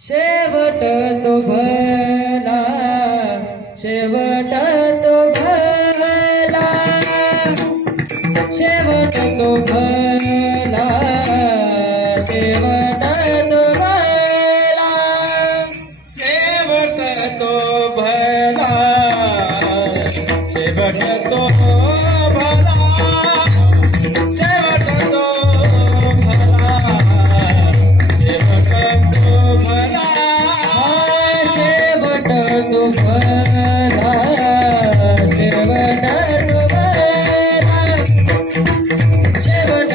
शेवट तो भला, शेवट तो भला, शेवट तो भला, शेवट तो भला, शेवट तो भला, शेवट तो भला, शेवट तो भला, शेवट तो भला, शेवट तो भला, शेवट तो भला, शेवट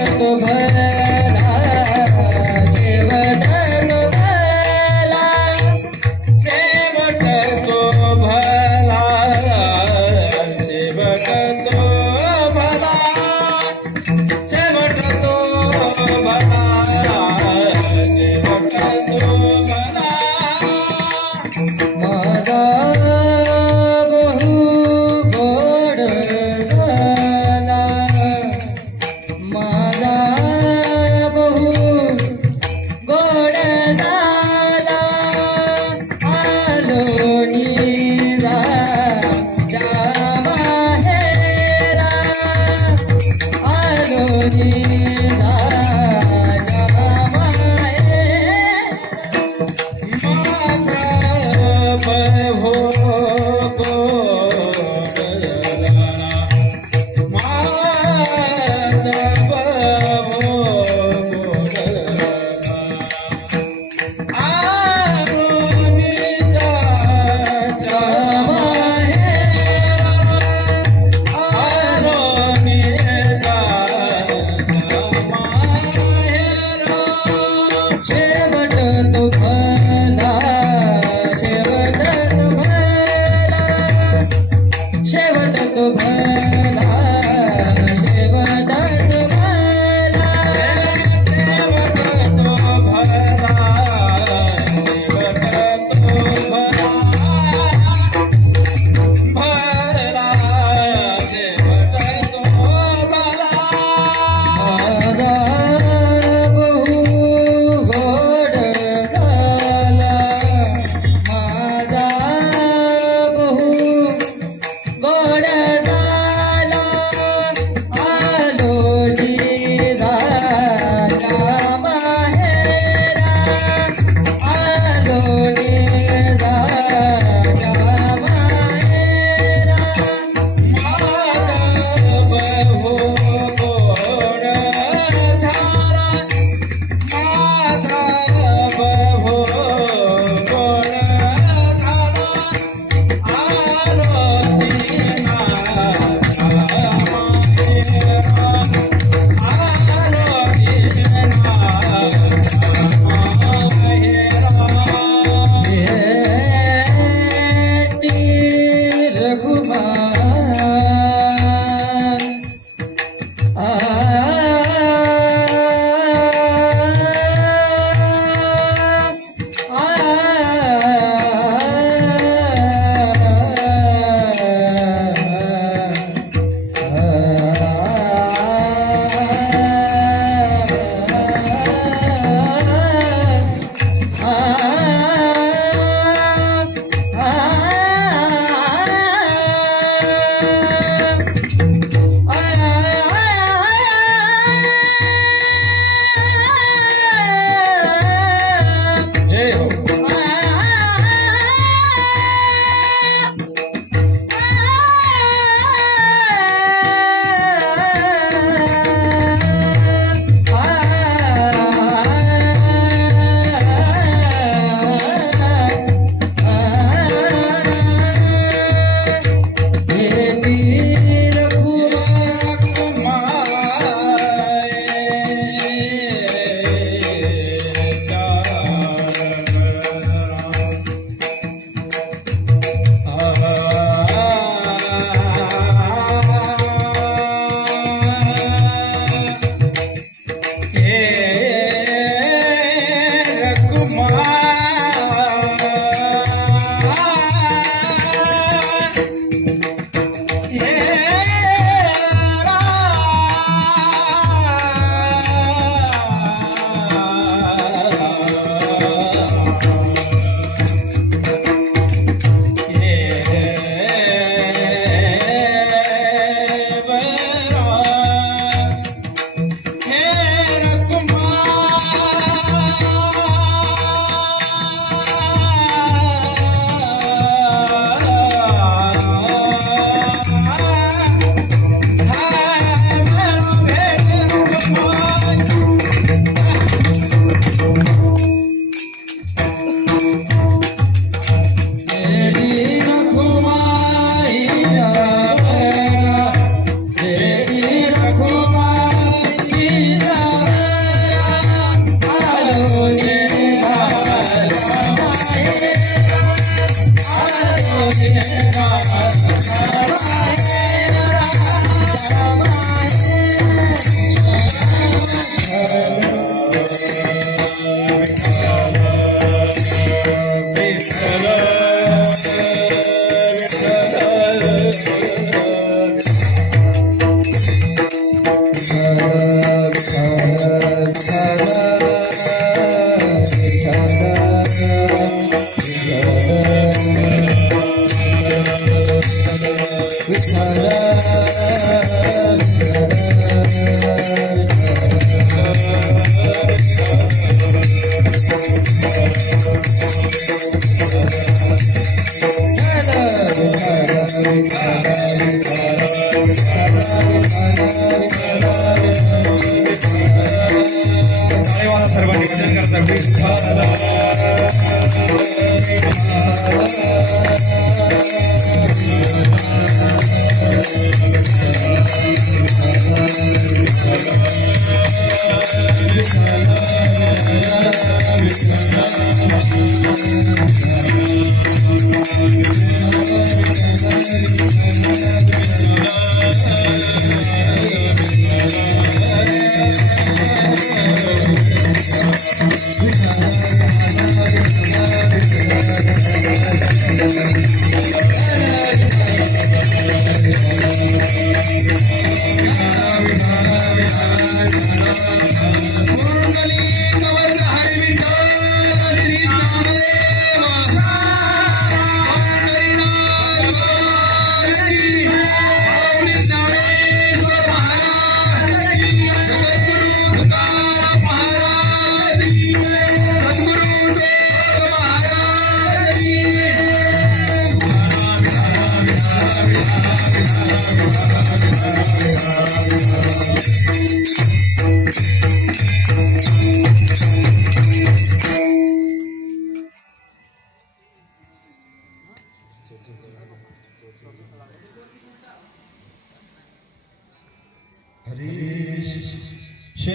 टाळीवाला सर्वांनी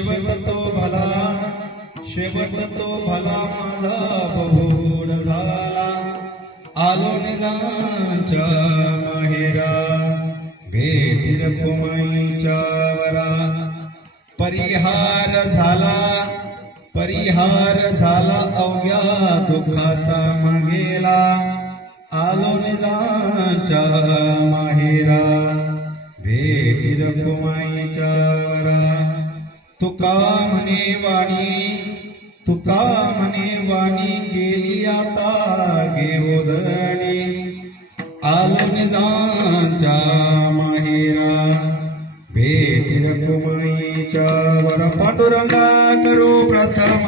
वंदन करता शेवट तो भला माझा बहुड झाला आलो निजांच्या माहेरा भेटी रकुमाईच्या वरा परिहार झाला अवघ्या दुःखाचा मागेला आलो निजांच्या माहेरा भेटी रकुमाईच्या वरा तुका म्हणे वाणी गेली आता घेवदनी आलो निजांच्या माहेरा भेटी रकुमाईच्या वरा पांडुरंगा करो प्रथम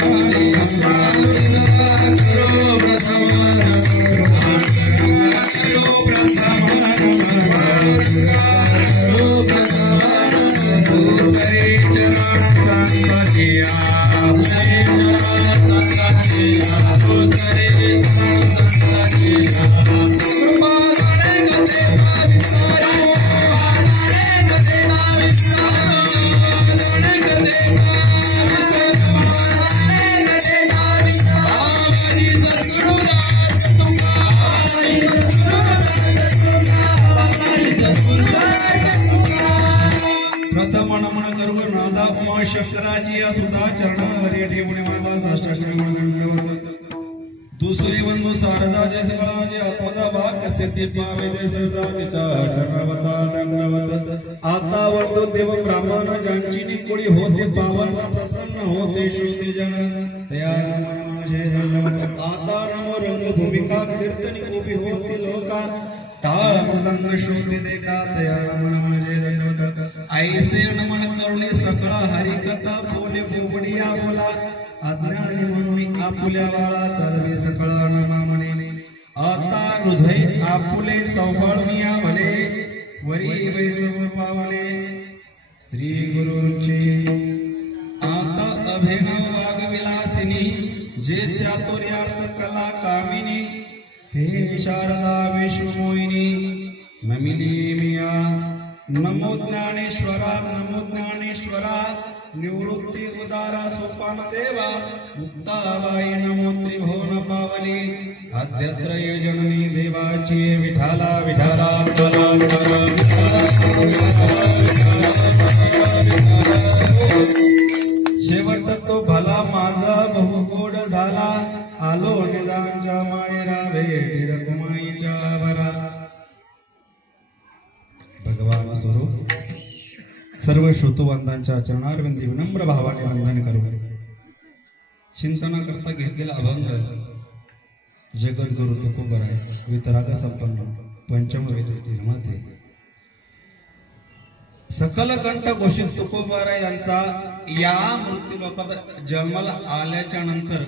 प्रथम नमन करू नादा उमा शंकराची या सुधा चरणावर ठेवणे माता साष्टांग दंडवत दुसरे बंधू शारदा जय सकळाचे आत्मदा भाग सिद्धी पावे जय सहजा तिच्या चरणावता दंडवत आता वंदो देव ब्राह्मण ज्यांची कोळी होते पावन प्रसन्न होते श्रोते जन तया माझे दंडवत आता नमो रंग भूमिका कीर्तनी उभी होते लोका टाळ मृदंग श्रोते देखा तया माझे दंडवत ऐसे नमन करुणे सकळा हरिकथा बोले बोबडिया बोला अज्ञानी म्हणून आपुल्या वाळा चालवे सकळा नमा म्हणे आता हृदय आपुले चौफाळूनिया भले वरी वैसव पावले श्री गुरूंची आता अभिनव वागविलासिनी जे चातुर्यार्थ कला कामिनी हे शारदा विष्णुमोहिनी नमिली मिया नमो ज्ञानेश्वरा निवृत्ती उदारा सोपान देवा मुक्ताबाई नमो त्रिभुवन पावली आद्यत्रय जननी देवाची विठाला विठाला शेवट तो भला माझा बहुगोड झाला आलो निजांच्या मायरा भेटी रकुमाईच्या वरा भगवान स्वरूप सर्व श्रोतवंतांच्या चरणारविंदी विनम्र भावाने वंदन करू चिंतनाकरता घेतलेला अभंग जगद्गुरु तुकोबराय वितराग संपन्न पंचम वेद निर्माते सकल कंठ घोषित तुकोबराय यांचा या मृत्यू लोकात जन्माला आल्याच्या नंतर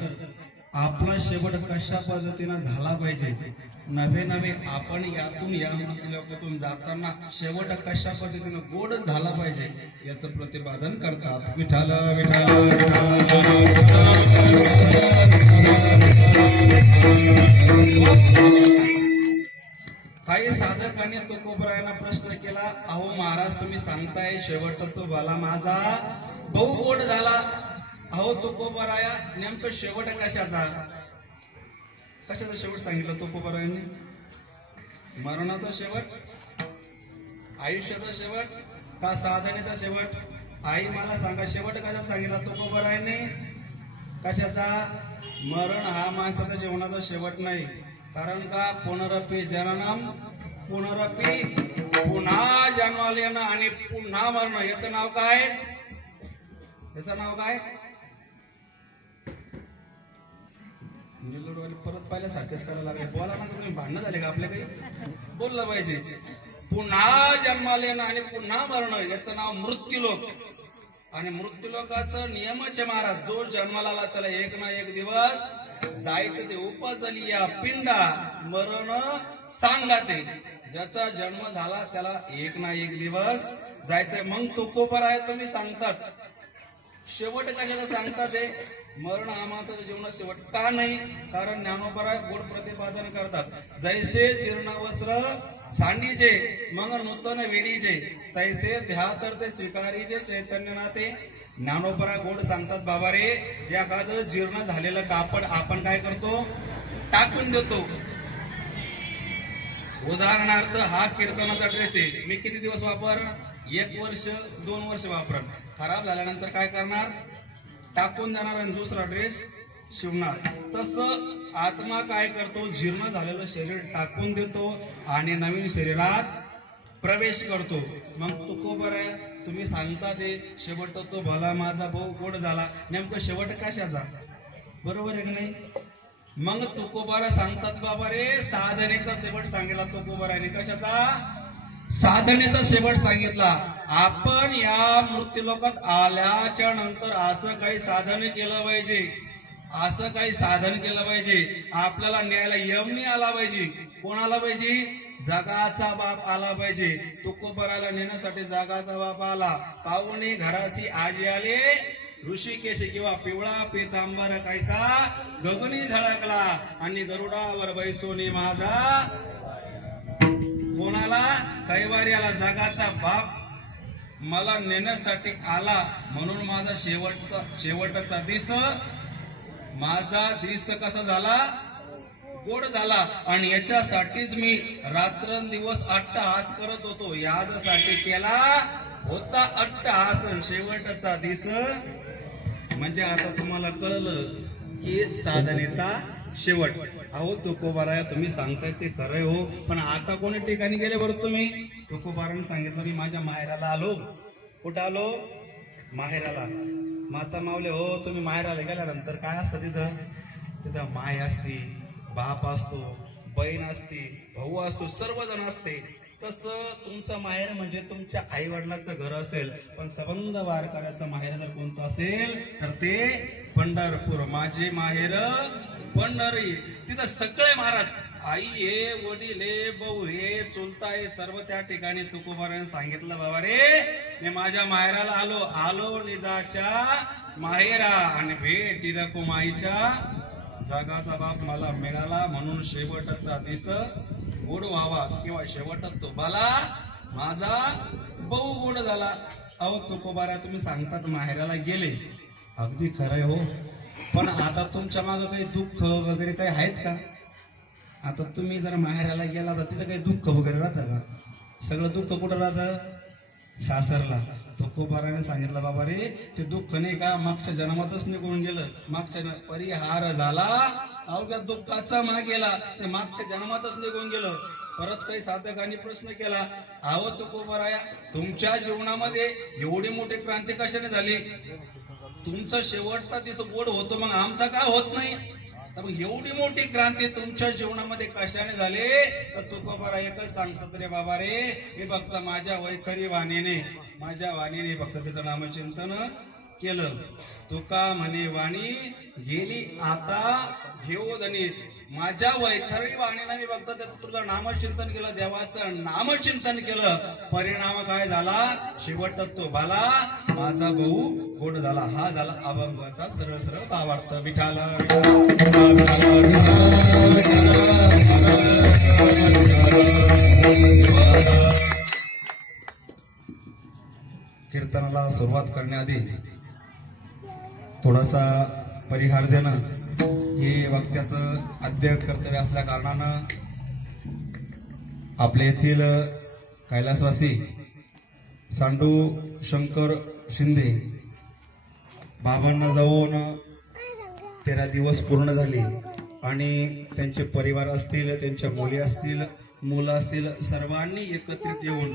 आपला शेवट कशा पद्धतीनं झाला पाहिजे, नव्हे नव्हे आपण यातून या मृत्यू लोकातून जाताना शेवट कशा पद्धतीनं गोड झाला पाहिजे याचं प्रतिपादन करतात. विठाल विठाल काही साधकांनी तुकोबरायांना प्रश्न केला, अहो महाराज तुम्ही सांगताय शेवट तो भला माझा बहु गोड झाला, अहो तुकोबराया नेमकं शेवट कशाचा शेवट सांगितलं तुकोबरायांनी? मरणाचा शेवट, आयुष्याचा शेवट का साधनेचा शेवट? आई मला सांगा शेवट कशा सांगितला तुकोबरायांनी? कशाचा? मरण हा माणसाच्या जीवनाचा शेवट नाही. कारण का पुनरपी जननम पुनरपी पुन्हा जन्माला येणं आणि पुन्हा मरणं याचं नाव काय? याचं नाव काय? परत पाहिल्यासारखेच करायला लागले. बोला ना, तुम्ही भांडणं झाले का आपल्या? काही बोललं पाहिजे. पुन्हा जन्माला येणं आणि पुन्हा मरणं याचं नाव मृत्यूलोक. आणि मृत्यूलोकाचं नियमच महाराज, जो जन्माला आला त्याला एक ना एक दिवस जायचं. ते उपजली या पिंडा मरण सांगाते. ज्याचा जन्म झाला त्याला एक ना एक दिवस जायचंय. मग तुकोबराय तुम्ही सांगतात शेवट कशाचा सांगतात? मरण हा माणसाच्या जीवनात शेवट का नाही? कारण ज्ञानोबराय गोड प्रतिपादन करतात, जैसे जीर्ण वस्त्र सांडीचे मग नूतन वेडीचे तैसे ध्या तर ते स्वीकारीचे चैतन्य नाते. ज्ञानोबराय गोड सांगतात, बाबा रे एखादं जीर्ण झालेलं कापड आपण काय करतो? टाकून देतो. उदाहरणार्थ हा कीर्तनाचा ड्रेस आहे, मी किती दिवस वापर? 1 वर्ष 2 वर्ष वापर. खराब झाल्यानंतर काय करणार? टाकून देणार आणि दुसरा ड्रेस शिवणार. तसं आत्मा काय करतो? जीर्ण झालेलं शरीर टाकून देतो आणि नवीन शरीरात प्रवेश करतो. मग तुकोबराय तुम्ही सांगता ते शेवट तो भला माझा भाऊ गोड झाला, नेमकं शेवट कशाचा? बरोबर आहे की नाही? मग तुकोबराय सांगतात, बाबा रे साधनेचा शेवट सांगितला तुकोबरायने. कशाचा? साधनेचा शेवट सांगितला. आपण या मृत्यूलोकात आल्याच्या नंतर असं काही साधन केलं पाहिजे, असं काही साधन केलं पाहिजे. आपल्याला न्यायला यमनी आला पाहिजे. कोण आला पाहिजे? जगाचा बाप आला पाहिजे. तुकोबरायला नेण्यासाठी जगाचा बाप आला. पाहुणे घराशी आजी आले ऋषिकेशी किंवा पिवळा पितांबर कैसा गगनी झळकला आणि गरुडावर बैसोनी माझा कोणाला? कैवारी आला. जगाचा बाप मला नेण्यासाठी आला म्हणून माझा शेवटचा माझा दिस कसा झाला? गोड झाला. आणि याच्यासाठीच मी रात्रंदिवस अट्टहास करत होतो. यासाठी केला होता अट्टहास. शेवटचा दिस म्हणजे आता तुम्हाला कळलं की साधनेचा शेवट. अहो तुकोबराय तुम्ही सांगताय ते खरंय हो, पण आता कोणी ठिकाणी गेले बरं तुम्ही? तुकोबराने सांगितलं मी माझ्या माहेराला आलो. कुठं आलो? माहेराला. माता मावले हो तुम्ही माहेराला गेल्यानंतर काय असतं तिथं? तिथं माय असती, बाप असतो, बहीण असती, भाऊ असतो, सर्वजण असते. तसं तुमचं माहेर म्हणजे तुमच्या आई वडिलाचं घर असेल, पण संबंध वारकऱ्याचं माहेर जर कोणतं असेल तर ते पंढरपूर. माझे माहेर पंढरी. तिथं सगळे महाराज आई हे, वडील हे, भाऊ हे, चुलता हे, सर्व त्या ठिकाणी तुकोबराने सांगितलं, बाबा रे मी माझ्या माहेराला आलो निजाच्या माहेरा आणि भेटी रको माईच्या. जगाचा बाप मला मिळाला म्हणून शेवटचा दिस गोड व्हावा किंवा शेवटच तो भला माझा बहु गोड झाला. अहो तुकोबराय तुम्ही सांगतात माहेराला गेले, अगदी खरंय हो, पण आता तुमच्या मागं काही दुःख वगैरे काही आहेत का? आता तुम्ही जर माहेराला गेला तर तिथं काही दुःख वगैरे राहतं का? सगळं दुःख कुठं राहतं? सासरला. तुकोबराने सांगितलं, बाबा रे ते दुःख नाही का मागच्या जन्मातच निघून गेलं. मागच्या परिहार झाला अवघ्या दुःखाचा माग गेला, ते मागच्या जन्मातच निघून गेलं. परत काही साधकांनी प्रश्न केला, अहो तुकोबराया तुमच्या जीवनामध्ये एवढी मोठी क्रांती कशाने झाली? तुमचा शेवटचा दिवस गोड होतो, मग आमचा का होत नाही? तर मग एवढी मोठी क्रांती तुमच्या जीवनामध्ये कशाने झाले? तर तुकोबारा एकच सांगतात रे बाबा रे, हे फक्त माझ्या वैखरी वाणीने, माझ्या वाणीने फक्त त्याचं नामचिंतन केलं. तुका म्हणे वाणी गेली आता घेऊ धनी, माझ्या वैखरी वाणीने मी फक्त त्याचं तुझं नामचिंतन केलं, देवाचं नामचिंतन केलं. परिणाम काय झाला? शेवट तो भाला, माझा भाऊ गोड झाला. हा झाला अभंगाचा सरळ सरळ भावार्थ. विठाला कीर्तनाला सुरुवात करण्याआधी थोडासा परिहार देणं हे वक्त्याचं आद्य कर्तव्य असल्या कारणानं आपल्या येथील कैलासवासी सांडू शंकर शिंदे बाबांना जाऊन 13 दिवस पूर्ण झाले आणि त्यांचे परिवार असतील, त्यांच्या मुली असतील, मुलं असतील, सर्वांनी एकत्रित येऊन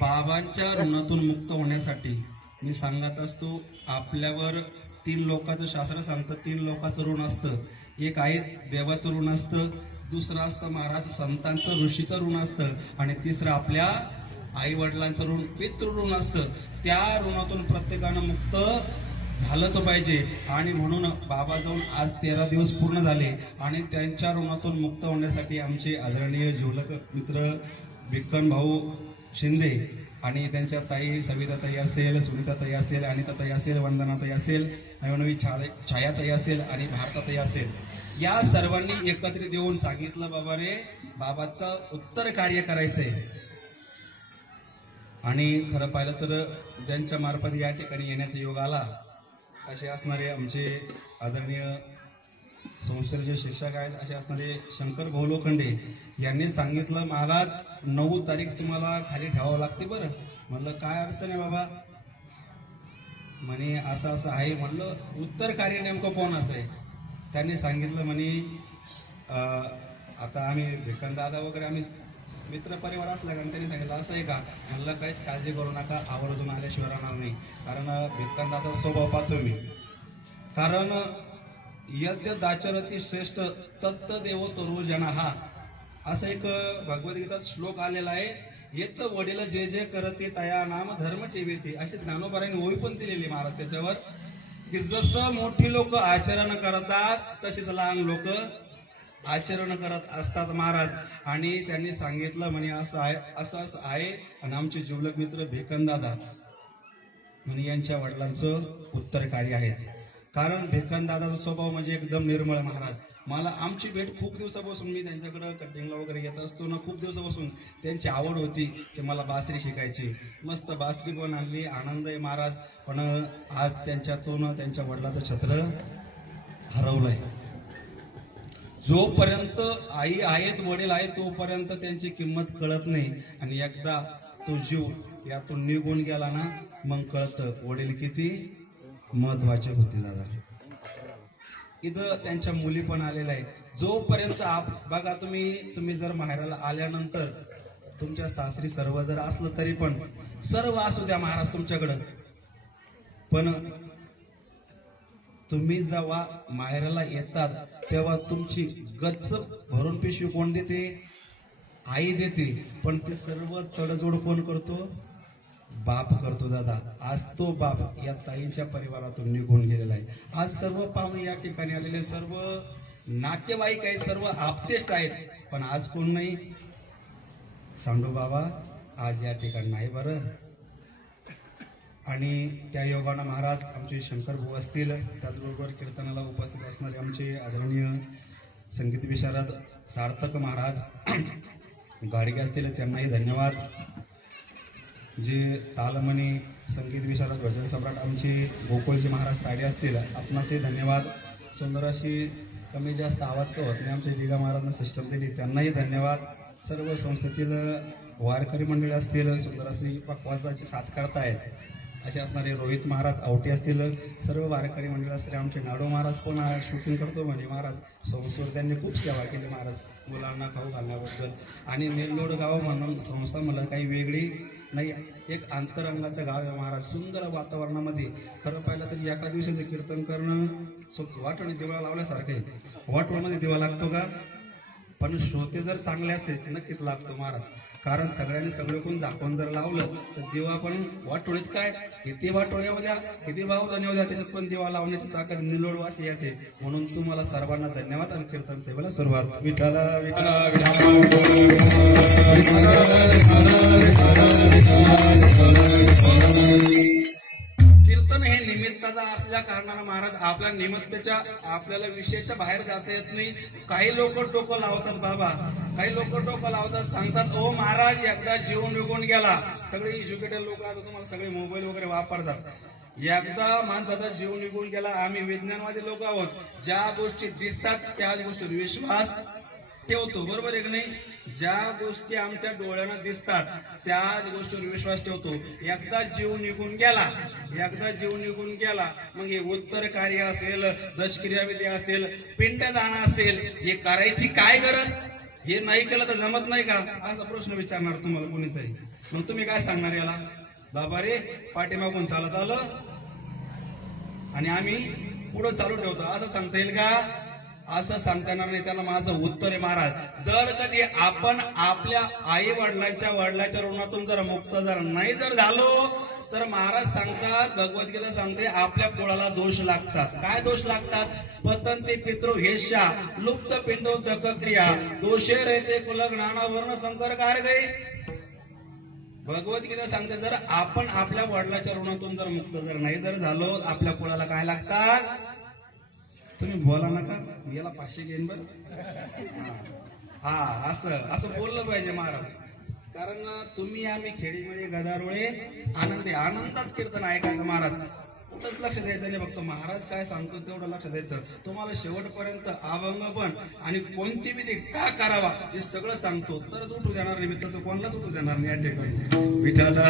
बाबांच्या ऋणातून मुक्त होण्यासाठी, मी सांगत असतो आपल्यावर 3 लोकांचं शास्त्र सांगतं, 3 लोकांचं ऋण असतं. एक आहे देवाचं ऋण असतं, दुसरं असतं महाराज संतांचं ऋषीचं ऋण असतं, आणि तिसरं आपल्या आई वडिलांचं ऋण पितृ ऋण असतं. त्या ऋणातून प्रत्येकानं मुक्त झालंच पाहिजे. आणि म्हणून बाबा जाऊन आज 13 दिवस पूर्ण झाले आणि त्यांच्या ऋणातून मुक्त होण्यासाठी आमचे आदरणीय जिवलग मित्र भिक्कन भाऊ शिंदे आणि त्यांच्या ताई सविताताई असेल, सुनीताताई असेल, अनिताताई असेल, वंदनाताई असेल, नवी छायाताई असेल आणि भारताताई असेल, या सर्वांनी एकत्रित येऊन सांगितलं बाबा रे, बाबाचं उत्तर कार्य करायचंय. आणि खरं पाहिलं तर ज्यांच्या मार्फत या ठिकाणी येण्याचा योग आला असे असणारे आमचे आदरणीय संस्थेचे शिक्षक आहेत, असे असणारे शंकर भाऊ लोखंडे यांनी सांगितलं, महाराज 9 तारीख तुम्हाला खाली ठेवावं लागते. बरं म्हणलं काय अडचण आहे बाबा? म्हणे असं असं आहे. म्हणलं उत्तर कार्य नेमकं कोणाचं आहे? त्यांनी सांगितलं म्हणे आता आम्ही भिक्कन दादा वगैरे आम्ही मित्र परिवार असला कारण त्यांनी सांगितलं असं आहे का? म्हणलं काहीच काळजी करू नका, आवर्जून आल्याशिवाय राहणार नाही. कारण भिक्कन दादा स्वभाव पाहतो मी, कारण यद्य दाचरती श्रेष्ठ तत्त देव तरू जना, हा असं एक भगवद्गीतात श्लोक आलेला आहे. येत वडील जे जे करते तया नाम धर्म ठेवते, अशी ज्ञानोबारांनी ओळी पण दिलेली महाराज त्याच्यावर, की जसं मोठी लोक आचरण करतात तसेच लहान लोक आचरण करत असतात महाराज. आणि त्यांनी सांगितलं म्हणे असं आहे, असं असं आहे. आणि आमचे जिवलग मित्र भिक्कन दादा म्हणे यांच्या वडिलांचं उत्तर कार्य आहे. कारण भिक्कन दादाचा स्वभाव म्हणजे एकदम निर्मळ महाराज. मला आमची भेट खूप दिवसापासून, मी त्यांच्याकडे कटिंगला वगैरे येत असतो ना, खूप दिवसापासून त्यांची आवड होती की मला बासरी शिकायची. मस्त बासरी पण आणली, आनंद आहे महाराज. पण आज त्यांच्यातून त्यांच्या वडिलाचं छत्र हरवलंय. जोपर्यंत आई आहेत, वडील आहेत, तोपर्यंत त्यांची किंमत कळत नाही. आणि एकदा तो जीव यातून निघून गेला ना, मग कळतं वडील किती महत्वाचे होते दादा. इथं त्यांच्या मुली पण आलेल्या आहेत. जोपर्यंत बघा तुम्ही जर माहेराला आल्यानंतर तुमच्या सासरी सर्व जर असलं तरी पण, सर्व असू द्या महाराज तुमच्याकडं, पण तुम्ही जेव्हा माहेराला येतात तेव्हा तुमची गच्च भरून पिशवी कोण देते? आई देते. पण ते सर्व तडजोड कोण करतो? बाप करतो दादा. आज तो बाप या ताईंच्या परिवारातून निघून गेलेला आहे. आज सर्व पाहुणे या ठिकाणी आलेले, सर्व नातेवाईक आहेत, सर्व आप्तेष्ट आहेत, पण आज कोण नाही. सांडू बाबा आज या ठिकाणी नाही बरं. आणि त्या योगानं महाराज आमचे शंकर भाऊ असतील, त्याचबरोबर कीर्तनाला उपस्थित असणारे आमचे आदरणीय संगीत विशारद सार्थक महाराज गाडगे असतील, त्यांनाही धन्यवाद. जे तालमणी संगीत विशारद भजन सम्राट आमचे गोकुळजी महाराज ताडे असतील, आपणासही धन्यवाद. सुंदर अशी कमी जास्त आवाज होत नाही आमचे दिगा महाराजांना सिस्टम दिली, त्यांनाही धन्यवाद. सर्व संस्थेतील वारकरी मंडळी असतील, सुंदर अशी पक्वाची साथ करतायत, असे असणारे रोहित महाराज आवटे असतील, सर्व वारकरी मंडळ असतील. आमचे नाडो महाराज पण शूटिंग करतो म्हणे महाराज. संस्थेवर त्यांनी खूप सेवा केली महाराज, मुलांना खाऊ घालण्याबद्दल. आणि नेल्लोड गाव म्हणून संस्था मला काही वेगळी नाही, एक अंतरंगाचं गाव आहे महाराज. सुंदर वातावरणामध्ये खरं पाहिलं तर एका दिवसाचं कीर्तन करणं वाटोळी दिवा लावल्यासारखं आहे. वाटोळमध्ये दिवा लागतो का? पण श्रोते जर चांगले असते नक्कीच लागतो महाराज. कारण सगळ्यांनी सगळे कोण झाकून जर लावलं तर दिवा पण वाटोळीत काय किती वाटोळ्या द्या किती भावधन्य द्या त्याच्यात पण दिवा लावण्याची ताकद निलोडवास येते. म्हणून तुम्हाला सर्वांना धन्यवाद आणि कीर्तन सेवेला सुरुवात. विठाला कीर्तन हे निमित्ताचा असल्या कारणानं महाराज आपल्या निमित्ताच्या आपल्याला विषयाच्या बाहेर जाता येत नाही. काही लोक डोकं लावतात बाबा, काही लोक डोकं लावतात, सांगतात ओ महाराज एकदा जीवन निघून गेला. सगळे एज्युकेटेड लोक आता तुम्हाला सगळे मोबाईल वगैरे वापरतात. एकदा माणसाचा जीव निघून गेला. आम्ही विज्ञानवादी लोक आहोत. ज्या गोष्टी दिसतात त्याच गोष्टीवर विश्वास ठेवतो, बरोबर आहे की नाही? ज्या गोष्टी आमच्या डोळ्यांना दिसतात त्याच गोष्टीवर विश्वास ठेवतो. एकदा जीव निघून गेला, एकदा जीव निघून गेला मग हे उत्तर कार्य असेल, दशक्रियाविधी असेल, पिंडदान असेल, हे करायची काय गरज? हे नाही केलं तर जमत नाही का असा प्रश्न विचारणार तुम्हाला कोणीतरी. मग तुम्ही काय सांगणार याला? बाबा रे पाठीमागून चालत आलं आणि आम्ही पुढं चालू ठेवतो असं सांगता येईल का? असं सांगता येणार नाही. त्याला माझं उत्तर आहे महाराज, जर कधी आपण आपल्या आई वडिलांच्या ऋणातून जर मुक्त जर नाही जर झालो तर महाराज सांगतात, भगवद्गीता सांगते आपल्या कुळाला दोष लागतात. काय दोष लागतात? पतंती पितृ हेशा लुप्त पिंडोदक क्रिया दोषे रहते कुल ज्ञाना वर्ण संकर कारगई. भगवद्गीता सांगते जर आपण आपल्या वडिलाच्या ऋणातून जर मुक्त जर नाही जर झालो आपल्या कुळाला काय लागतात? तुम्ही बोला नका, मी याला 500 घेईन बरं. हा असं बोललं पाहिजे महाराज. कारण तुम्ही आम्ही खेडीमध्ये गदारोळे आनंदात कीर्तन ऐकायचं महाराज. कुठंच लक्ष द्यायचं नाही, फक्त महाराज काय सांगतो तेवढं लक्ष द्यायचं. तुम्हाला शेवटपर्यंत अभंग पण आणि कोणती विधी का करावा हे सगळं सांगतो, तरच उठू देणार नाही. मी तसं कोणालाच उठू देणार नाही या ठिकाणी. विठाला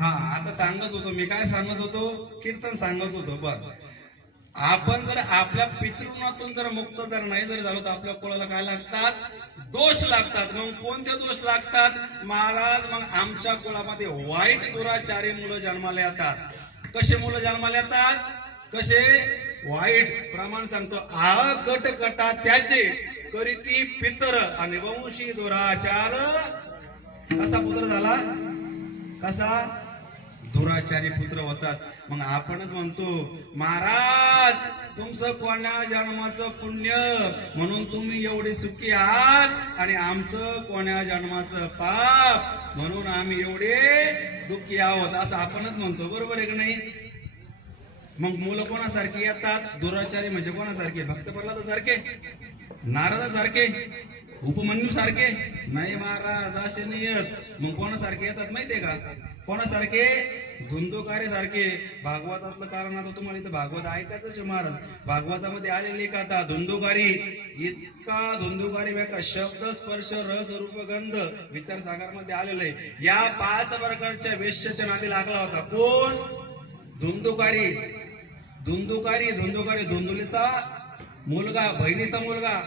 हा आता सांगत होतो मी, काय सांगत होतो? कीर्तन सांगत होतो. बर, आपण जर आपल्या पितृणातून जर मुक्त जर नाही जर झालो तर आपल्या कुळाला काय लागतात? दोष लागतात. मग कोणते दोष लागतात महाराज? मग आमच्या कुळामध्ये वाईट दुराचारी मुलं जन्माला येतात. कसे मुलं जन्माला येतात? कसे? वाईट. प्रमाण सांगतो, आ कट कटा त्याचे करीती पितर आणि वंशी दुराचार. कसा पुत्र झाला? कसा? दुराचारी पुत्र होतात. मग आपणच म्हणतो महाराज तुमचं कोण्या जन्माचं पुण्य म्हणून तुम्ही एवढे सुखी आहात आणि आमचं कोण्या जन्माचं पाप म्हणून आम्ही एवढे दुःखी आहोत असं आपणच म्हणतो, बरोबर आहे की नाही? मग मुलं कोणासारखी येतात? दुराचारी म्हणजे कोणासारखे? भक्त प्रल्हादासारखे, नारदासारखे, उपमन्यू सारखे? नाही महाराज, असे नाही येत. मग कोणासारखे येतात माहितीये का? कोणासारखे? धुंदुकारी सारखे. भागवतातलं कारण आता तुम्हाला इथं भागवत ऐकायचं महाराज. भागवतामध्ये आलेली कथा धुंदुकारी, इतका धुंदुकारी बेकार शब्द स्पर्श रस रूप गंध विचारसागर मध्ये आलेलं आहे. या 5 प्रकारच्या वेश्याच्या नादी लागला होता. कोण? धुंदुकारी. धुंदुलीचा मुलगा, बहिणीचा मुलगा,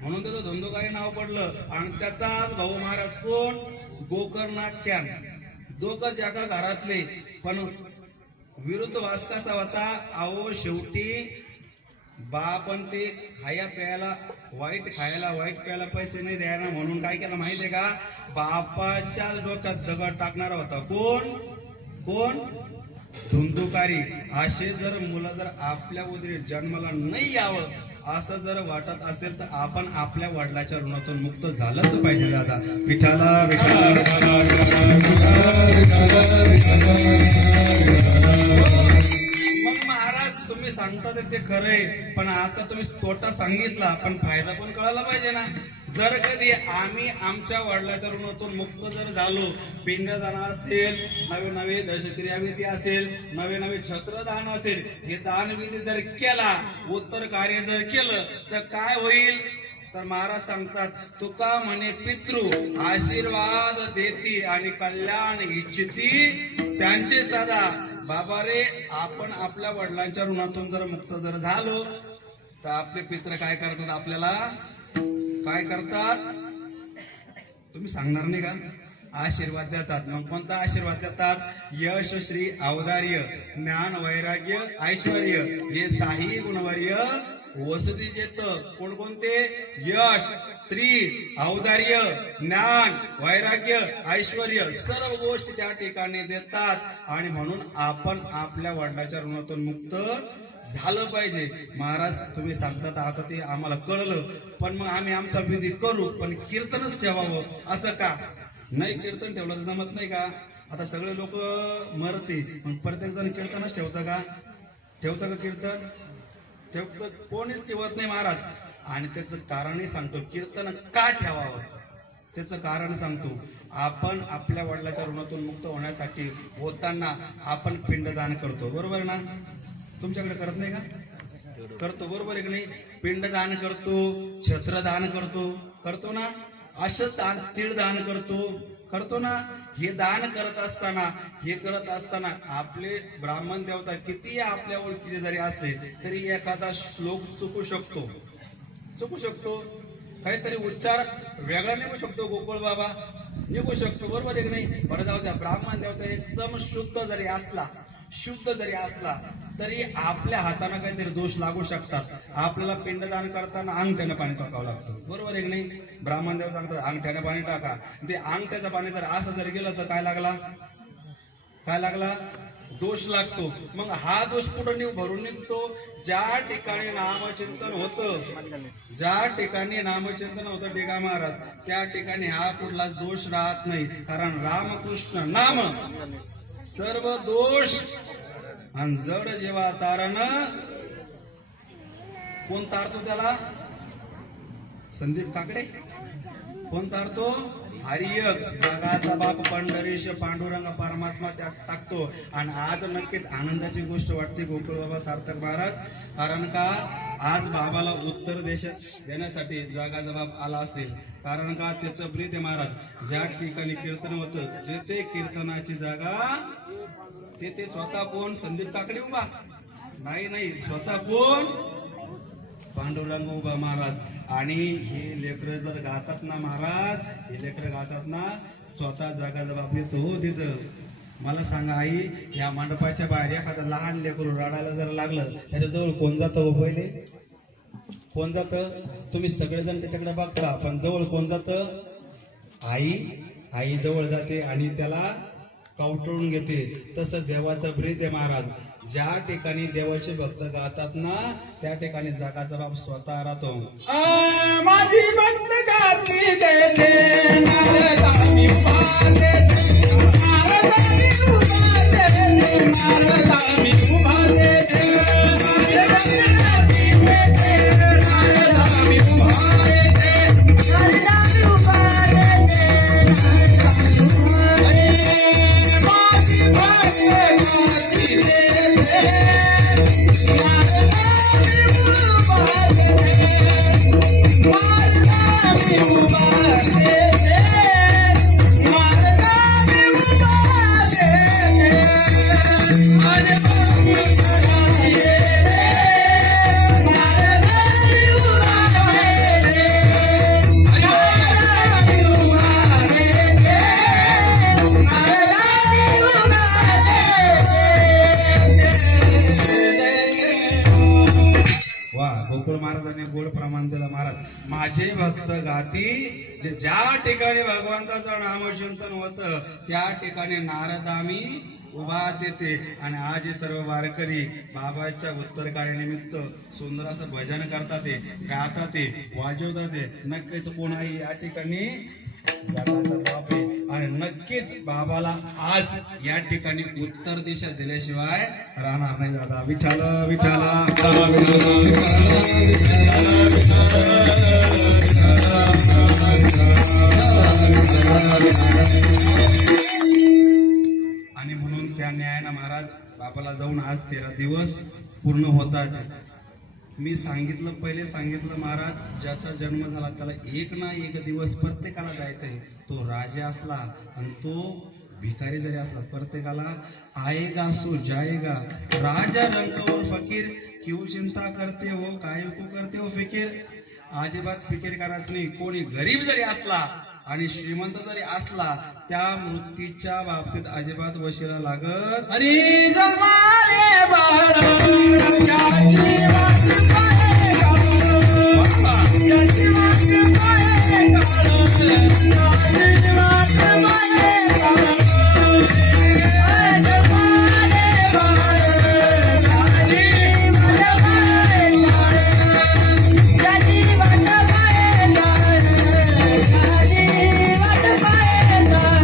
म्हणून त्याचं धुंदुकारी नाव पडलं. आणि त्याचाच भाऊ महाराज कोण? गोकर्णाख्यान. दोघच एका घरातले पण विरुद्ध वास कसा होता? अहो शेवटी बापन ते खाया प्यायला वाईट, खायला वाईट, प्यायला पैसे नाही द्यायला म्हणून काय केलं माहितीये का? बापाच्या डोक्यात दगड टाकणारा होता. कोण? धुंदुकारी. असे जर मुलं जर आपल्या उदरी जन्माला नाही यावं असं जर वाटत असेल तर आपण आपल्या वडिलाच्या ऋणातून मुक्त झालंच पाहिजे दादा. विठाला मग महाराज तुम्ही सांगता ते खरंय, पण आता तुम्ही तोटा सांगितला पण फायदा पण कळायला पाहिजे ना. जर कधी आम्ही आमच्या वडिलाच्या ऋणातून मुक्त जर झालो, पिंडदान असेल, नवे दशक्रियाविधी असेल, नवे छत्रदान असेल, हे दानविधी जर केला, उत्तर कार्य जर केलं तर काय होईल? तर महाराज सांगतात, तुका म्हणे पितृ आशीर्वाद देती आणि कल्याण इच्छिती त्यांचे सदा. बाबा रे, आपण आपल्या वडिलांच्या ऋणातून जर मुक्त जर झालो तर आपले पित्र काय करतात, आपल्याला काय करतात तुम्ही सांगणार नाही का? आशीर्वाद देतात. मग कोणता आशीर्वाद देतात? यश, श्री, औदार्य, ज्ञान, वैराग्य, ऐश्वर्य हे साही गुणवर्य वसुधी देत. कोणकोणते? यश, श्री, औदार्य, ज्ञान, वैराग्य, ऐश्वर्य सर्व गोष्टी त्या ठिकाणी देतात. आणि म्हणून आपण आपल्या वडिलांच्या ऋणातून मुक्त झालं पाहिजे. महाराज तुम्ही सांगतात आता ते आम्हाला कळलं, पण मग आम्ही आमचा विधी करू, पण कीर्तनच ठेवावं असं का? नाही, कीर्तन ठेवलं तर जमत नाही का? आता सगळे लोक मरते, पण प्रत्येक जण कीर्तनच ठेवतं का? ठेवतं का कीर्तन? ठेवतं कोणीच ठेवत नाही महाराज. आणि त्याचं कारणही सांगतो, कीर्तन का ठेवावं त्याचं कारण सांगतो. आपण आपल्या वडिलाच्या ऋणातून मुक्त होण्यासाठी होताना आपण पिंडदान करतो, बरोबर ना? तुमच्याकडे करत नाही का? करतो, बरोबर आहे की नाही? पिंडदान करतो, छत्रदान करतो ना? असं दान, तीळदान करतो ना? हे दान करत असताना आपले ब्राह्मण देवता किती आपल्या ओळखीचे जरी असले तरी एखादा श्लोक चुकू शकतो, काहीतरी उच्चार वेगळा निघू शकतो, गोकुळ बाबा निघू शकतो, बरोबर आहे की नाही? बरं जाऊ द्या, ब्राह्मण देवता एकदम शुद्ध जरी असला तरी आपल्या हाताने काहीतरी दोष लागू शकतात. आपल्याला पिंडदान करताना अंगठ्याने पाणी टाकावं लागतं, बरोबर आहे की नाही? ब्राह्मण देव सांगतात अंगठ्याने पाणी टाका. ते अंगठ्याचं पाणी जर असं जर गेलं तर काय लागला? दोष लागतो. मग हा दोष कुठं भरून निघतो? ज्या ठिकाणी नामचिंतन होतं टेका महाराज, त्या ठिकाणी हा कुठलाच दोष राहत नाही. कारण रामकृष्ण नाम सर्व दोष आणि जड जेव्हा तारण. कोण तारतो त्याला? संदीप काकडे. कोण तारतो? हरियक, जगाचा बाप पंढरीश पांडुरंग परमात्मा त्यात टाकतो. आणि आज नक्कीच आनंदाची गोष्ट वाटते गोकुळ बाबा सार्थक महाराज. कारण का आज बाबाला उत्तर देण्यासाठी जगाचा बाप आला असेल. कारण का त्याचं प्रीत आहे महाराज. ज्या ठिकाणी कीर्तन होतं, जेथे कीर्तनाची जागा ते स्वतः कोण? संदीप काकडे उभा नाही, स्वतः कोण? पांडुरंग उभा महाराज. आणि हे लेकर जर गातात ना महाराज, हे लेकर गातात ना, स्वतः जगाचा बाप येतो तिथं. मला सांगा आई, या मंडपाच्या बाहेर एखादं लहान लेकरू रडायला जर लागलं, त्याच्याजवळ कोण जातं? पहिले कोण जातं? तुम्ही सगळेजण त्याच्याकडे बघता, पण जवळ कोण जातं? आई जवळ जाते आणि त्याला कवटळून घेते. तसं देवाचं प्रीत आहे महाराज. ज्या ठिकाणी देवाचे भक्त गातात ना, त्या ठिकाणी जगाचा बाप स्वतः राहतो. माझी भक्त गाती देते, नारदानी उभा देते, नारदानी उभा देते, नारदानी उभा देते, माझी भक्त गाती देते, नारदानी उभा देते, नारदानी उभा देते, नारदानी उभा देते, माझी भक्त गाती देते, नारदानी उभा देते, मारदानी उभा देते, मारदानी उभा देते, माझे भक्त गाती देते, मारदानी उभा देते, मारदानी उभा देते, मारदानी उभा देते. वा, गोकुळ महाराजांनी गोड प्रमाण दिलं महाराज. माझे भक्त गाती, ज्या ठिकाणी भगवंताचं नामचिंतन होतं त्या ठिकाणी नारदामी उभा देते. आणि आज हे सर्व वारकरी बाबाच्या उत्तर कार्यानिमित्त सुंदर असं भजन करतात, गातात, वाजवतात. नक्कीच कोण आहे या ठिकाणी? जगाचा बाप आहे. आणि नक्कीच बाबाला आज या ठिकाणी उत्तर दिशा दिल्याशिवाय राहणार नाही. दादा विठाल आणि म्हणून त्या न्यायानं महाराज बाबाला जाऊन आज 13 दिवस पूर्ण होतात. मी पहिले सांगितलं महाराज, ज्याचा जन्म झाला त्याला एक ना एक दिवस प्रत्येकाला जायचंय. तो राजा असला आणि तो भिकारी जरी असला प्रत्येकाला आएगा सो जाएगा, राजा रंग और फकीर, क्यों चिंता करते हो, काय को करते हो फिकीर. अजिबात फिकीर करायचं नाही. कोणी गरीब जरी असला आणि श्रीमंत जरी असला, त्या मृत्यूच्या बाबतीत अजिबात वशिला लागत. हरी जन्माले बाळ त्याची वाट पाहे गाव. त्याची वाट पाहे गाव. त्याची वाट पाहे गाव. जन्माले बाळ त्याची वाट पाहे गाव. त्याची वाट पाहे गाव. त्याची वाट पाहे गाव.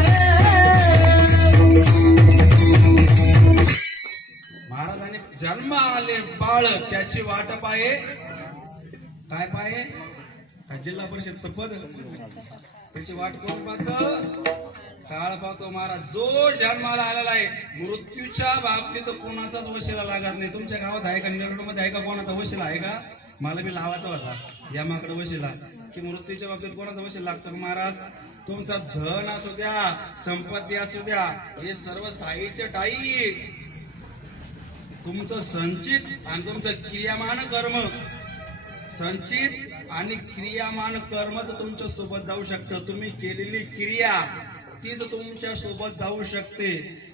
महाराजांनी जन्म आले बाळ त्याची वाट पाहे. काय पाहे? का जिल्हा परिषदचं पद? त्याची वाट कोण पाहत? काळ पाहतो महाराज. जो जन्माला आलेला आहे मृत्यूच्या बाबतीत कोणाचाच वशिला लागत नाही. तुमच्या गावात आहे का, निरगुडमध्ये आहे का कोणाचा वशिला आहे का? मला बी लावायचा होता यामाकडे वशिला, की मृत्यूच्या बाबतीत कोणाचा वशिला लागतो का महाराज? तुमचा धन असू द्या, संपत्ती असू द्या, हे सर्व स्थायीचे ठाई. तुमचं संचित आणि तुमचं क्रियामान कर्म, संचित आणि क्रियामान कर्मच तुमच्या सोबत जाऊ शकतं. तुम्ही केलेली क्रिया तीच तुमच्या सोबत जाऊ शकते.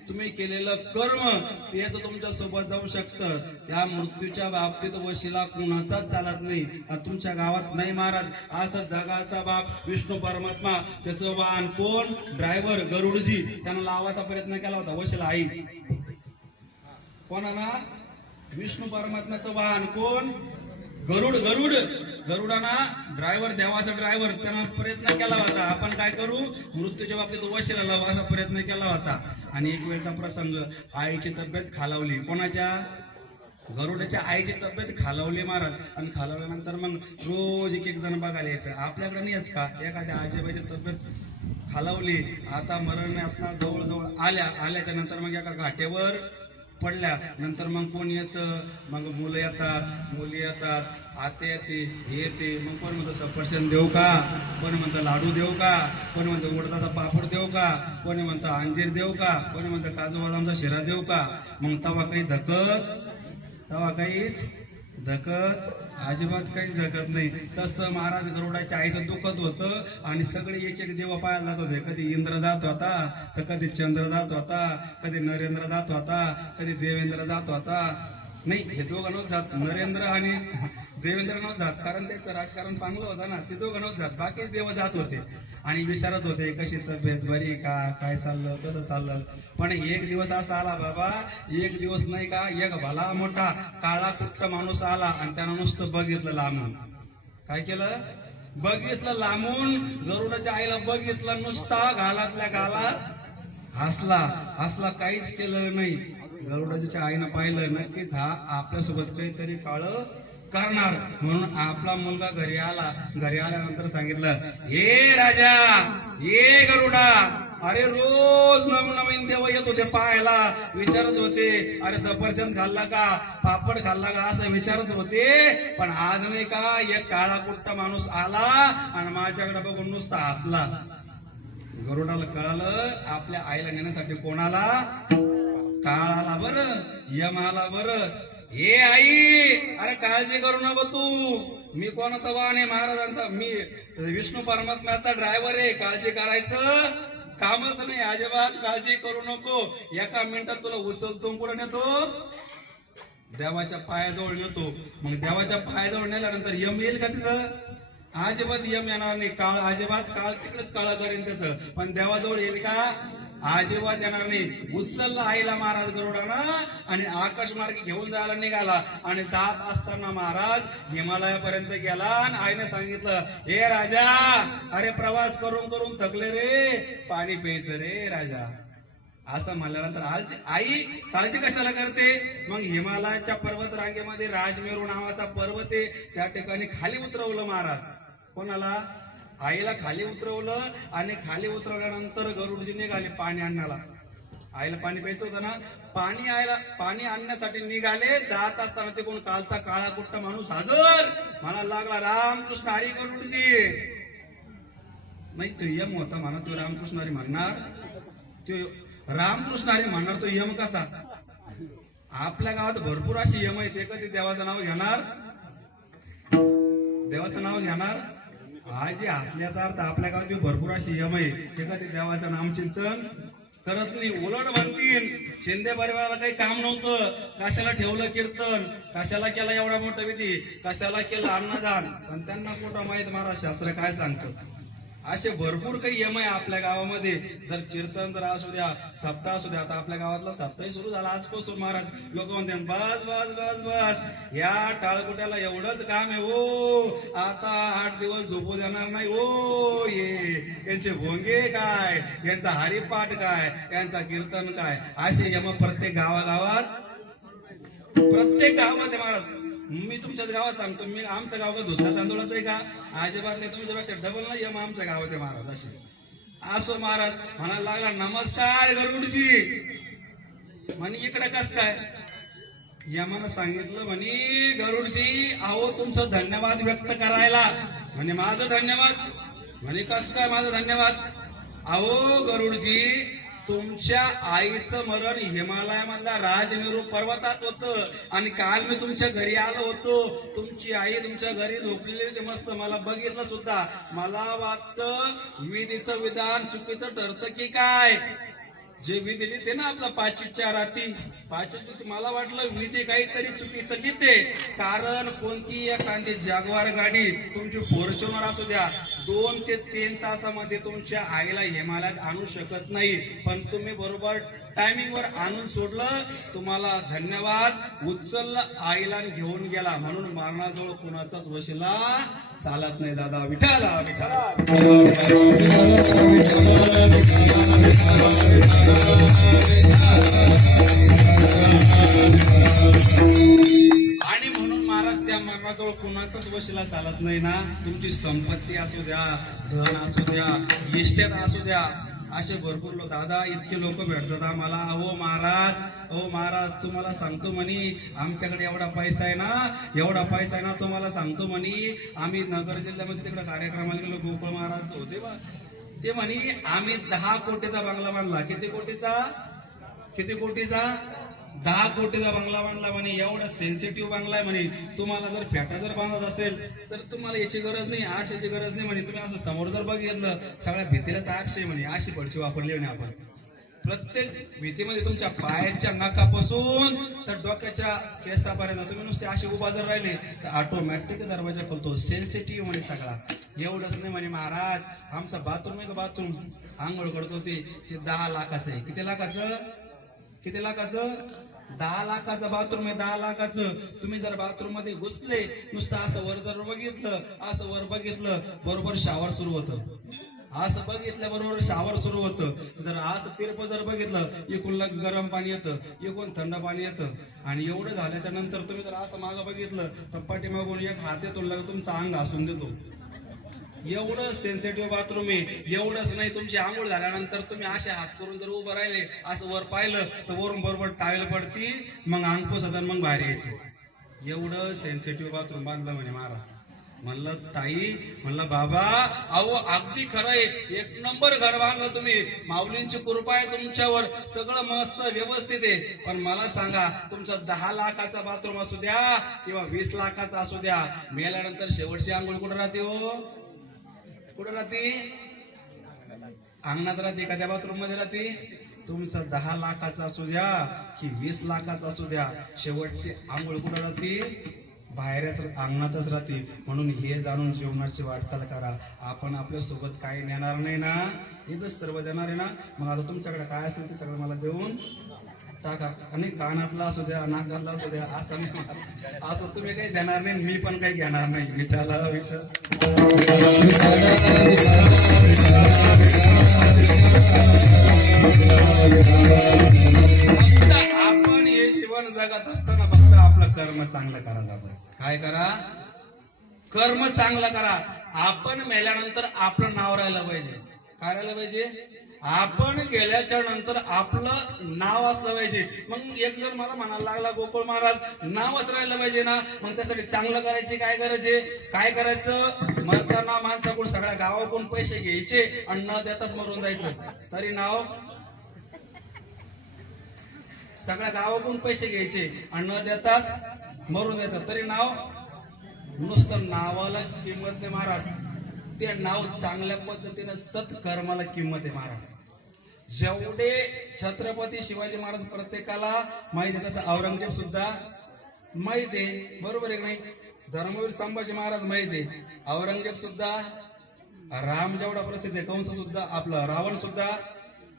तुम्ही केलेलं कर्म तेच तुमच्या सोबत जाऊ शकतं. या मृत्यूच्या बाबतीत वशिला कुणाचाच चालत नाही. तुमच्या गावात नाही महाराज. असं जगाचा बाप विष्णू परमात्मा, त्याचं वाहन कोण? ड्रायव्हर गरुडजी. त्यानं लावायचा प्रयत्न केला होता वशिला आई. कोणाला? विष्णू परमात्म्याचं वाहन कोण? गरुड. गरुडाना ड्रायव्हर, देवाचा ड्रायव्हर, त्यानं प्रयत्न केला होता आपण काय करू, मृत्यूच्या बाबतीत वशिला लावू असा प्रयत्न केला होता. आणि एक वेळचा प्रसंग, आईची तब्येत खालावली. कोणाच्या? गरुडाच्या आईची तब्येत खालावली महाराज. आणि खालावल्यानंतर मग रोज एक जण बघायला यायचं. आपल्याकडे नाही येत का? एखाद्या आजीबाईची तब्येत खालावली, आता मरणात जवळजवळ आल्याच्या नंतर मग एका घाटेवर पडल्या नंतर मग कोण येतं? मग मुलं येतात, मुली येतात, आते येते, हे येते. मग कोण म्हणतं सफरचंद देऊ का, कोणी म्हणतं लाडू देऊ का, कोणी म्हणतं उडदाचा पापड देऊ का, कोणी म्हणतं अंजीर देऊ का, कोणी म्हणतं काजू बदामचा शिरा देऊ का. मग तवा काही तवा काहीच धकत अजिबात काहीच धकत नाही. तसं महाराज गरुडाच्या आईचं दुखत होतं आणि सगळे एक देव पाहायला जात होते. कधी इंद्र जात होता, तर कधी चंद्र जात होता, कधी नरेंद्र जात होता, कधी देवेंद्र जात होता. नाही, हे दोघं नव्हतं जात, नरेंद्र आणि देवेंद्र नव्हतं जात, कारण त्याचं राजकारण चांगलं होतं ना. ते दोघं नव्हतं जात, बाकी देव जात होते आणि विचारत होते कशी तब्येत, बरी का, काय चाललं, कसं चाललं. पण एक दिवस असा आला बाबा, एक दिवस नाही का, एक भला मोठा काळा कुट्ट माणूस आला आणि त्यानं नुसतं बघितलं लांबून. काय केलं? बघितलं लांबून. गरुडाच्या आईला बघितलं, नुसता गालातल्या गालात हसला, काहीच केलं नाही. गरुडाच्या आईनं पाहिलं नक्कीच हा आपल्यासोबत काहीतरी काळं करणार. म्हणून आपला मुलगा घरी आल्यानंतर सांगितलं, हे राजा, ये गरुडा, अरे रोज नवनवीन देव येत होते पाहायला, विचारत होते अरे सफरचंद खाल्ला का, पापड खाल्ला का, असं विचारत होते. पण आज नाही का, एक काळा कुट्टा माणूस आला आणि माझ्याकडे बघून नुसता हसला. गरुडाला कळालं आपल्या आईला नेण्यासाठी कोणाला? काळ आला बरं, यम आला बरं. हे आई, अरे काळजी करू नको तू, मी कोणाचा वाहन आहे? महाराजांचा. मी विष्णू परमात्म्याचा ड्रायव्हर आहे. काळजी करायचं कामच नाही, अजिबात काळजी करू नको. एका मिनिटात तुला उचलतो, कुठं नेतो? देवाच्या पायाजवळ नेतो. मग देवाच्या पायाजवळ नेल्यानंतर यम येईल का तिथं? अजिबात यम येणार नाही. काळ अजिबात, काळ तिकडेच काळ करेन त्याचं. पण देवाजवळ येईल का? अजिबात येणार नाही. उचलला आईला महाराज गरुडानं आणि आकाश मार्गी घेऊन जायला निघाला. आणि जात असताना महाराज हिमालयापर्यंत गेला आणि आईने सांगितलं, हे राजा, अरे प्रवास करून करून थकले रे, पाणी प्यायचं रे राजा. असं म्हणल्यानंतर आई काळजी कशाला करते? मग हिमालयाच्या पर्वत रांगेमध्ये राजमेरू नावाचा पर्वत आहे, त्या ठिकाणी खाली उतरवलं महाराज. कोणाला? आईला खाली उतरवलं. आणि खाली उतरवल्यानंतर गरुडजी निघाले पाणी आणण्याला. आईला पाणी प्यायचं होतं ना, पाणी आणण्यासाठी निघाले. जात असताना ते कोण कालचा काळा कुट्टा माणूस हजर म्हणायला लागला, रामकृष्ण हरी गरुडजी. नाही, तो यम होता म्हणा, तो रामकृष्ण हरी म्हणणार. तो रामकृष्ण हरी म्हणणार तो यम कसा? आपल्या गावात भरपूर अशी यम आहे, ते कधी देवाचं नाव घेणार? देवाचं नाव घेणार? आज हसल्याचा अर्थ आपल्या गावात भरपूर अशी यम आहे, ते कधी देवाचं नामचिंतन करत नाही. उलट म्हणतील शिंदे परिवाराला काही काम नव्हतं, कशाला ठेवलं कीर्तन, कशाला केला एवढा मोठा विधी, कशाला केलं अन्नदान. पण त्यांना कुठं माहित महाराज शास्त्र काय सांगतं. असे भरपूर काही यम आहे आपल्या गावामध्ये. जर कीर्तन जर असू द्या, सप्ताह असू द्या. आता आपल्या गावातला सप्ताही सुरू झाला आजपासून. महाराज लोक म्हणते बस बस बस बस, या टाळकुट्याला एवढंच काम आहे हो, आता 8 दिवस झोपू देणार नाही हो. यांचे भोंगे काय, यांचा हरिपाठ काय, यांचा कीर्तन काय, असे यम प्रत्येक गावागावात, प्रत्येक गावात आहे महाराज. मी तुमच्याच गावात सांगतो, मी आमचं गाव का धुतला तांदूळाचं आहे का? अजिबात नाही, तुमच्यापेक्षा डबल नाही यम आमच्या गावात आहे महाराज. असे असो महाराज म्हणायला लागला नमस्कार गरुडजी. म्हणे इकडे कस काय? यमानं सांगितलं म्हणे गरुडजी अहो तुमचं धन्यवाद व्यक्त करायला. म्हणे माझं धन्यवाद? म्हणे कस काय माझं धन्यवाद? अहो गरुडजी तुमच्या आईचं मरण हिमालयामधल्या राजमेरू पर्वतात होतं, आणि काल मी तुमच्या घरी आलो होतो. तुमची आई तुमच्या घरी झोपलेली होती मस्त, मला बघितलं सुद्धा. मला वाटतं विधीचं विधान चुकीचं ठरतं की काय? जे विधी लिहिते ना आपला 5च्या राती, 5 मला वाटलं विधी काहीतरी चुकीचं लिहिते. कारण कोणती एखादी जागवार गाडी तुमची फॉर्च्युनर असू द्या 2 ते 3 तासामध्ये तुमच्या आईला हिमालयात आणू शकत नाही, पण तुम्ही बरोबर टायमिंग वर आणून सोडलं. तुम्हाला धन्यवाद. उचललं आईला आणि घेऊन गेला. म्हणून मरणाजवळ कुणाचाच वशिला चालत नाही दादा. विठाला विठाला. आणि म्हणून महाराज त्या मरणाजवळ कुणाचाच वशिला चालत नाही ना. तुमची संपत्ती असू द्या, धन असू द्या, इस्टेट असू द्या, असे भरपूर लोक दादा इतके लोक भेटतात आम्हाला. अहो महाराज तुम्हाला सांगतो म्हणे आमच्याकडे एवढा पैसा आहे ना, एवढा पैसा आहे ना, तुम्हाला सांगतो म्हणे आम्ही नगर जिल्ह्यामध्ये तिकडे कार्यक्रमाला गेलो. गोकुळ महाराज होते बा, ते म्हणे आम्ही 10 कोटीचा बंगला बांधला. किती कोटीचा? 10 कोटीचा बंगला बांधला म्हणे. एवढा सेन्सिटिव्ह बंगला आहे म्हणे. तुम्हाला जर फेटा जर बांधत असेल तर तुम्हाला याची गरज नाही, आशेची गरज नाही म्हणे. तुम्ही असं समोर जर बघितलं सगळ्या भीतीलाच आक्षे म्हणे. अशी पडशी वापरली म्हणे आपण. प्रत्येक भीतीमध्ये तुमच्या पायाच्या नाकापासून तर डोक्याच्या केसापर्यंत तुम्ही नुसते असे उभा जर राहिले तर ऑटोमॅटिक दरवाजा खोलतो. सेन्सिटिव्ह म्हणे सगळा. एवढंच नाही म्हणे महाराज, आमचा बाथरूम आहे का, बाथरूम आंघोळ करतो ते 10 लाखाचं आहे. किती लाखाचं? 10 लाखाचं बाथरूम आहे. 10 लाखाचं. तुम्ही जर बाथरूम मध्ये घुसले, नुसतं असं वर जर बघितलं, असं वर बघितलं, बरोबर शावर सुरू होतं. असं बघितल्या बरोबर शावर सुरू होतं. जर असं तिरप जर बघितलं, इकडून गरम पाणी येतं, इकडून थंड पाणी येतं. आणि एवढं झाल्याच्या नंतर तुम्ही जर असं मागं बघितलं तर पाठीमागून एक हात येतो, लगेच तुमचं अंग घासून देतो. एवढं सेन्सिटिव्ह बाथरूम आहे. एवढंच नाही, तुमची आंघोळ झाल्यानंतर तुम्ही असे हात करून जर उभं राहिले, असं वर पाहिलं तर वरून बरोबर टावेल पडती, मग अंग पोसत मग बाहेर यायचं. एवढं सेन्सिटिव्ह बाथरूम बांधलं म्हणे महाराज. म्हणलं ताई, म्हणलं बाबा अहो अगदी खरंय, 1 नंबर घर बांधलं तुम्ही. माऊलींची कृपा आहे तुमच्यावर, सगळं मस्त व्यवस्थित आहे. पण मला सांगा तुमचा 10 लाखाचा बाथरूम असू द्या किंवा 20 लाखाचा असू द्या, मेल्यानंतर शेवटची आंघोळ कुठं राहते हो? कुठं राहते? अंगणात राहते का त्या बाथरूम मध्ये राहते? तुमचा 10 लाखाचा असू द्या की 20 लाखाचा असू द्या, शेवटची आंघोळ कुठं राहते? बाहेरच अंगणातच राहते. म्हणून हे जाणून जीवनाची वाटचाल करा. आपण आपल्या सोबत काही नेणार नाही ना, इथंच सर्व देणार आहे ना. मग आता तुमच्याकडे काय असेल ते सगळं मला देऊन टाका. आणि कानातला असू द्या, नाकातला असू द्या, असं नाही, असं तुम्ही काही देणार नाही, मी पण काही घेणार नाही. विठ्ठला विठ्ठल. आपण हे जीवन जगत असताना फक्त आपलं कर्म चांगलं करा दादा. काय करा? कर्म चांगलं करा. आपण मेल्यानंतर आपलं नाव राहिलं पाहिजे. काय राहिलं पाहिजे? आपण गेल्याच्या नंतर आपलं नाव असलं पाहिजे. मग एक जण मला म्हणायला लागला गोकुळ महाराज नावच राहिलं पाहिजे ना, मग त्यासाठी चांगलं करायची काय गरज आहे? काय करायचं? मरताना माणसाकडून सगळ्या गावाकडून पैसे घ्यायचे आणि न देताच मरून जायचं, तरी नाव सगळ्या गावाकडून पैसे घ्यायचे आणि न देताच मरून द्यायचं. तरी नाव नुसतं नावाला किंमत नाही महाराज, ते नाव चांगल्या पद्धतीनं सत्कर्माला किंमत आहे महाराज. जेवढे छत्रपती शिवाजी महाराज प्रत्येकाला माहिती आहे, तसं औरंगजेब सुद्धा माहित आहे, बरोबर आहे नाही. धर्मवीर संभाजी महाराज माहित आहे, औरंगजेब सुद्धा, राम जेवढा प्रसिद्ध आहे, कंस सुद्धा, आपलं रावण सुद्धा,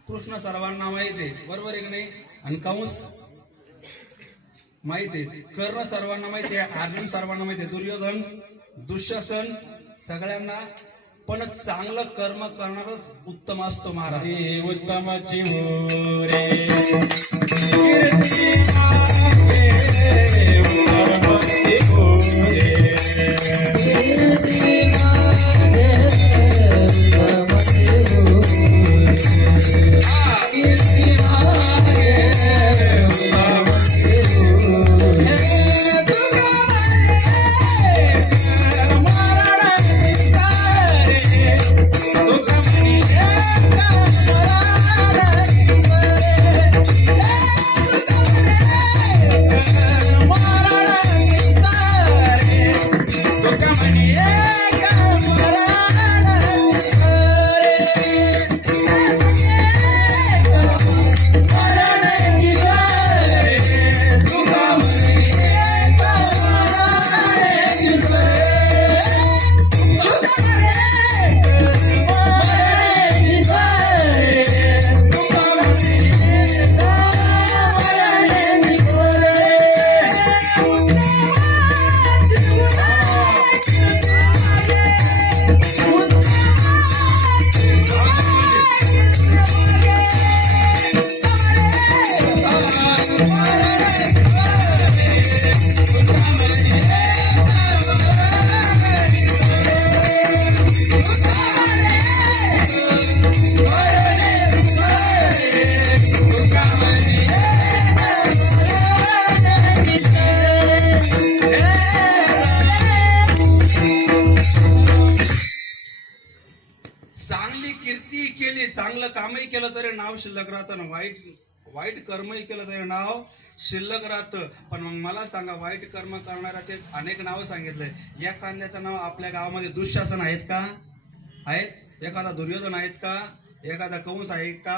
कृष्ण सर्वांना माहित आहे, बरोबर आहे की नाही. आणि कंस माहित आहे, कर्ण सर्वांना माहिती आहे, अर्जुन सर्वांना माहिती आहे, दुर्योधन, दुःशासन सगळ्यांना. पण चांगलं कर्म करणारच उत्तम असतो महाराज. उत्तमाची हो रे चांगली कीर्ती केली, चांगलं कामही केलं तरी नाव शिल्लक राहतं ना, वाईट कर्मही केलं तरी नाव शिल्लक राहतं. पण मग मला सांगा, वाईट कर्म करणाऱ्याचे अनेक नावं सांगितलंय. या कांद्याचं नाव आपल्या गावामध्ये दुःशासन आहेत का? आहेत. एखादा दुर्योधन आहेत का? एखादा कंस आहे का?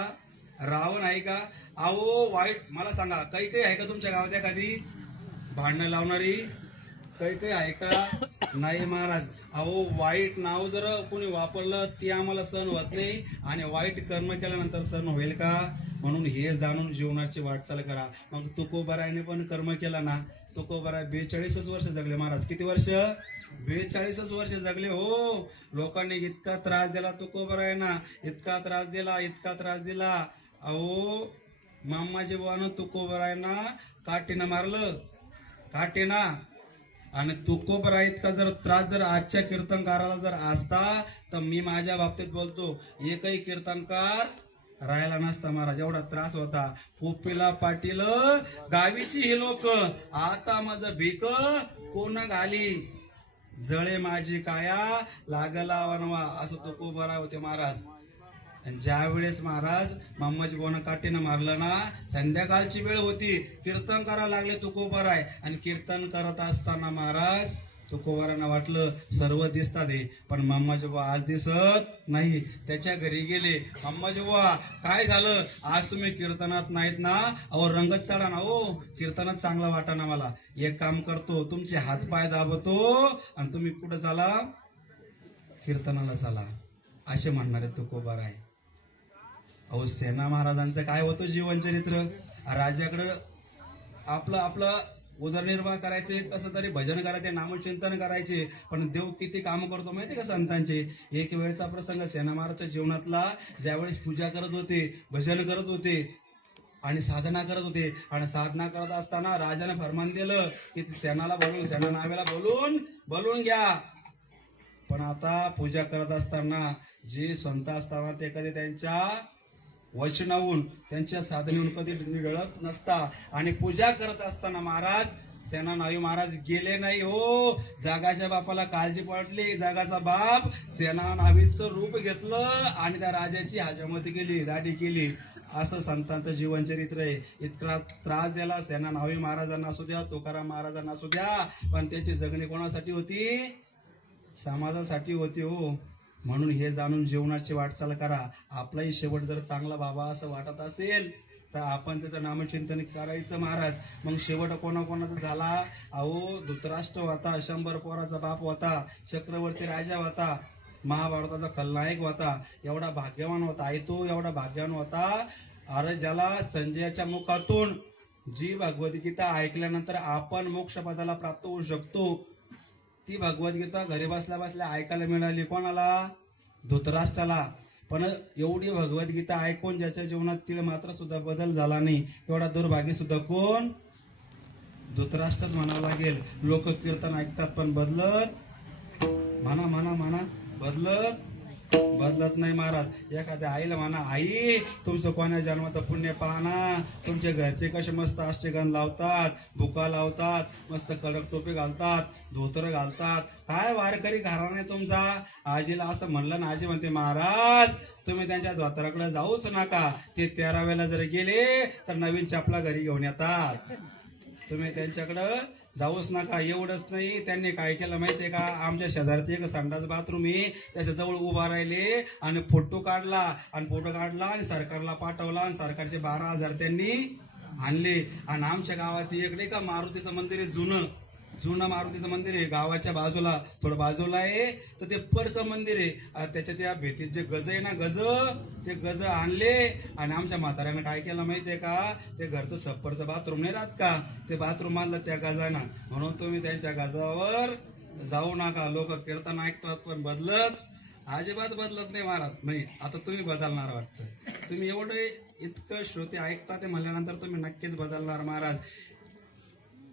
रावण आहे का? अहो वाईट, मला सांगा, काही आहे का तुमच्या गावात एखादी भांडणं लावणारी? काही आहे का? नाही महाराज. अहो वाईट नाव जर कोणी वापरलं ते आम्हाला सहन होत नाही, आणि वाईट कर्म केल्यानंतर सहन होईल का? म्हणून हे जाणून जीवनाची वाटचाल करा. मग तुकोबारायने पण कर्म केला ना. तुकोबाराय 42 वर्ष जगले महाराज. किती वर्ष? 42 वर्ष जगले हो. लोकांनी इतका त्रास दिला तुकोबारायना, इतका त्रास दिला. अहो मामाजी बुवानं तुकोबारायना काठीनं मारलं, काठीना. आणि तुकोबराय इतका जर त्रास जर आजच्या कीर्तनकाराला जर असता, तर मी माझ्या बाबतीत बोलतो, एकही कीर्तनकार राहायला नसता महाराज. एवढा त्रास होता. कोपिला पाटील गावीची ही लोक, आता माझं भीक कोण घाली, जळे माझी काया लागला वनवा, असं तुकोबराय होते महाराज. आणि ज्या वेळेस महाराज मामाजी बोनं काठीनं मारलं ना, संध्याकाळची वेळ होती, कीर्तन करायला लागले तुकोबाराय. आणि कीर्तन करत असताना महाराज तुकोबारांना वाटलं सर्व दिसतात हे, पण मामाजी बुवा आज दिसत नाही. त्याच्या घरी गेले. मामाजी बुवा काय झालं, आज तुम्ही कीर्तनात नाहीत ना? अहो रंगत चढा ना हो, कीर्तनात चांगला वाटा ना मला. एक काम करतो, तुमचे हातपाय दाबतो आणि तुम्ही कुठं चाला? कीर्तनाला चाला, असे म्हणणारे तुकोबाराय. अहो सेना महाराजांचं काय होतं जीवनचरित्र. राज्याकडं आपलं उदरनिर्वाह करायचे, कसं तरी भजन करायचे, नामचिंतन करायचे. पण देव किती काम करतो माहिती का संतांचे. एक वेळचा प्रसंग सेना महाराजच्या जीवनातला, ज्यावेळेस पूजा करत होते, भजन करत होते आणि साधना करत होते. आणि साधना करत असताना राजाने फरमान दिलं की सेनाला बोलून, सेना नावेला बोलून घ्या. पण आता पूजा करत असताना जे संत असताना ते कधी त्यांच्या वचनाहून, त्यांच्या साधनेहून कधी निघळत नसता. आणि पूजा करत असताना महाराज सेना नावी महाराज गेले नाही हो. जागाच्या बापाला काळजी पडली. जागाचा बाप सेना नावीचं रूप घेतलं आणि त्या राजाची हजामत केली, दाढी केली. असं संतांचं जीवनचरित्र आहे. इतका त्रास दिला सेनानावी महाराजांना असू द्या, तुकाराम महाराजांना असू द्या, पण त्यांची जगणी कोणासाठी होती? समाजासाठी होती हो. म्हणून हे जाणून जीवनाची वाटचाल करा. आपलाही शेवट जर चांगला बाबा असं वाटत असेल तर आपण त्याचं नामचिंतन करायचं महाराज. मग शेवट कोणाकोणाचा झाला? अहो धृतराष्ट्र होता, 100 पोराचा बाप होता, चक्रवर्ती राजा होता, महाभारताचा खलनायक होता, एवढा भाग्यवान होता. आई तो एवढा भाग्यवान होता, अरे ज्याला संजयाच्या मुखातून जी भगवद्गीता ऐकल्यानंतर आपण मोक्षपदाला प्राप्त होऊ शकतो, ती भगवद्गीता घरी बसल्या बसल्या ऐकायला मिळाली. कोणाला? धृतराष्ट्राला. पण एवढी भगवद्गीता ऐकून ज्याच्या जीवनात तिला मात्र सुद्धा बदल झाला नाही, एवढा दुर्भाग्य सुद्धा कोण? धृतराष्ट्रच म्हणावं लागेल. लोक कीर्तन ऐकतात पण बदलत म्हणा म्हणा म्हणा बदलत नाही महाराज. एखाद्या आईला म्हणा, आई तुमचं कोण्या जन्माचं पुण्य पाहना, तुमचे घरचे कसे मस्त अष्टगंध लावतात, बुका लावतात, मस्त कडक टोपी घालतात, धोतर घालतात, काय वारकरी घराणा आहे तुमचा. आजीला असं म्हणलं ना, आजी म्हणते महाराज तुम्ही त्यांच्या धोतराकडे जाऊच नका, ते 13व्याला जर गेले तर नवीन चपला घरी घेऊन येतात, तुम्ही त्यांच्याकडं जाऊच नका. एवढंच नाही, त्यांनी काय केलं माहितीये का? आमच्या शेजारचे एक संडास बाथरूम आहे, त्याच्या जवळ उभा राहिले आणि फोटो काढला आणि सरकारला पाठवला आणि सरकारचे 12,000 त्यांनी आणले. आणि आमच्या गावात एक नाही का मारुतीचं मंदिर आहे, जुनं मारुतीचं मंदिर आहे, गावाच्या बाजूला थोडं बाजूला आहे, तर ते पडकं मंदिर आहे. त्याच्या त्या भेटीत जे गज आहे ना, ते गज आणले आणि आमच्या म्हाताऱ्यानं काय केलं माहितीये का? ते घरचं सप्परचं बाथरूम नाही राहत का, ते बाथरूम आणलं त्या गजानं. म्हणून तुम्ही त्यांच्या गजावर जाऊ नका. लोक कीर्तन ऐकतात पण अजिबात बदलत नाही महाराज. नाही, आता तुम्ही बदलणार वाटतं. तुम्ही एवढे इतकं श्रोते ऐकता ते म्हणल्यानंतर तुम्ही नक्कीच बदलणार महाराज.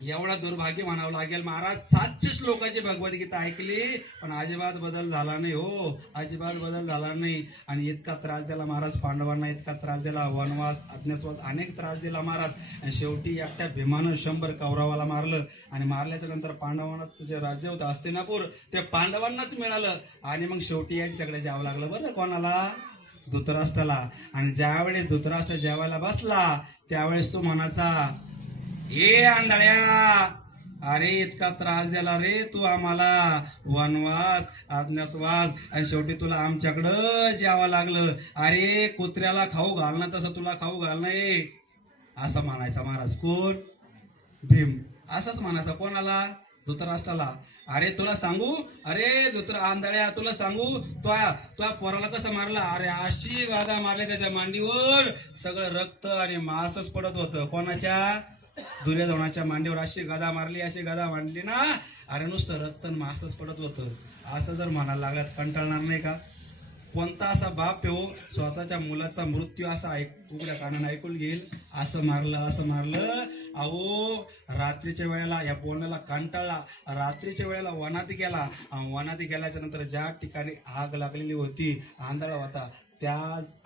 एवढा दुर्भाग्य म्हणावं लागेल महाराज. 700 श्लोकाची भगवद्गीता ऐकली पण अजिबात बदल झाला नाही हो, अजिबात बदल झाला नाही. आणि इतका त्रास दिला महाराज पांडवांना, इतका त्रास दिला, वनवास अज्ञातवास अनेक त्रास दिला महाराज. आणि शेवटी एकट्या भीमानं 100 कौरवाला मारलं आणि मारल्याच्या नंतर पांडवांनाच जे राज्य होतं हस्तिनापूर ते पांडवांनाच मिळालं. आणि मग शेवटी यांच्याकडे जावं लागलं बरं, कोणाला? धृतराष्ट्राला. आणि ज्यावेळेस धृतराष्ट्र जेवायला बसला त्यावेळेस तो म्हणाचा, ए आंधळ्या, अरे इतका त्रास दिला रे तू आम्हाला, वनवास अज्ञातवास, आणि शेवटी तुला आमच्याकडं जावं लागलं. अरे कुत्र्याला खाऊ घालणं तसं तुला खाऊ घालणं, असं म्हणायचा महाराज. कोण? भीम. असंच म्हणायचा. कोणाला? धृतराष्ट्राला. अरे तुला सांगू, अरे आंधळ्या तुला सांगू, तो पोराला कसं मारलं? अरे अशी गादा मारली त्याच्या मांडीवर, सगळं रक्त आणि मांसच पडत होतं. कोणाच्या? दुर्योधनाच्या मांडीवर अशी गदा मारली ना, अरे नुसतं रक्त आणि मांसच पडत होतं. असं जर म्हणायला लागलात कंटाळणार नाही का? कोणता असा बाप हो स्वतःच्या मुलाचा मृत्यू असा उघड्या कानाने ऐकून घेईल? असं मारलं. अहो रात्रीच्या वेळेला या पोण्याला कंटाळला, रात्रीच्या वेळेला वनात गेल्याच्या नंतर ज्या ठिकाणी आग लागलेली होती, आंधळा होता, त्या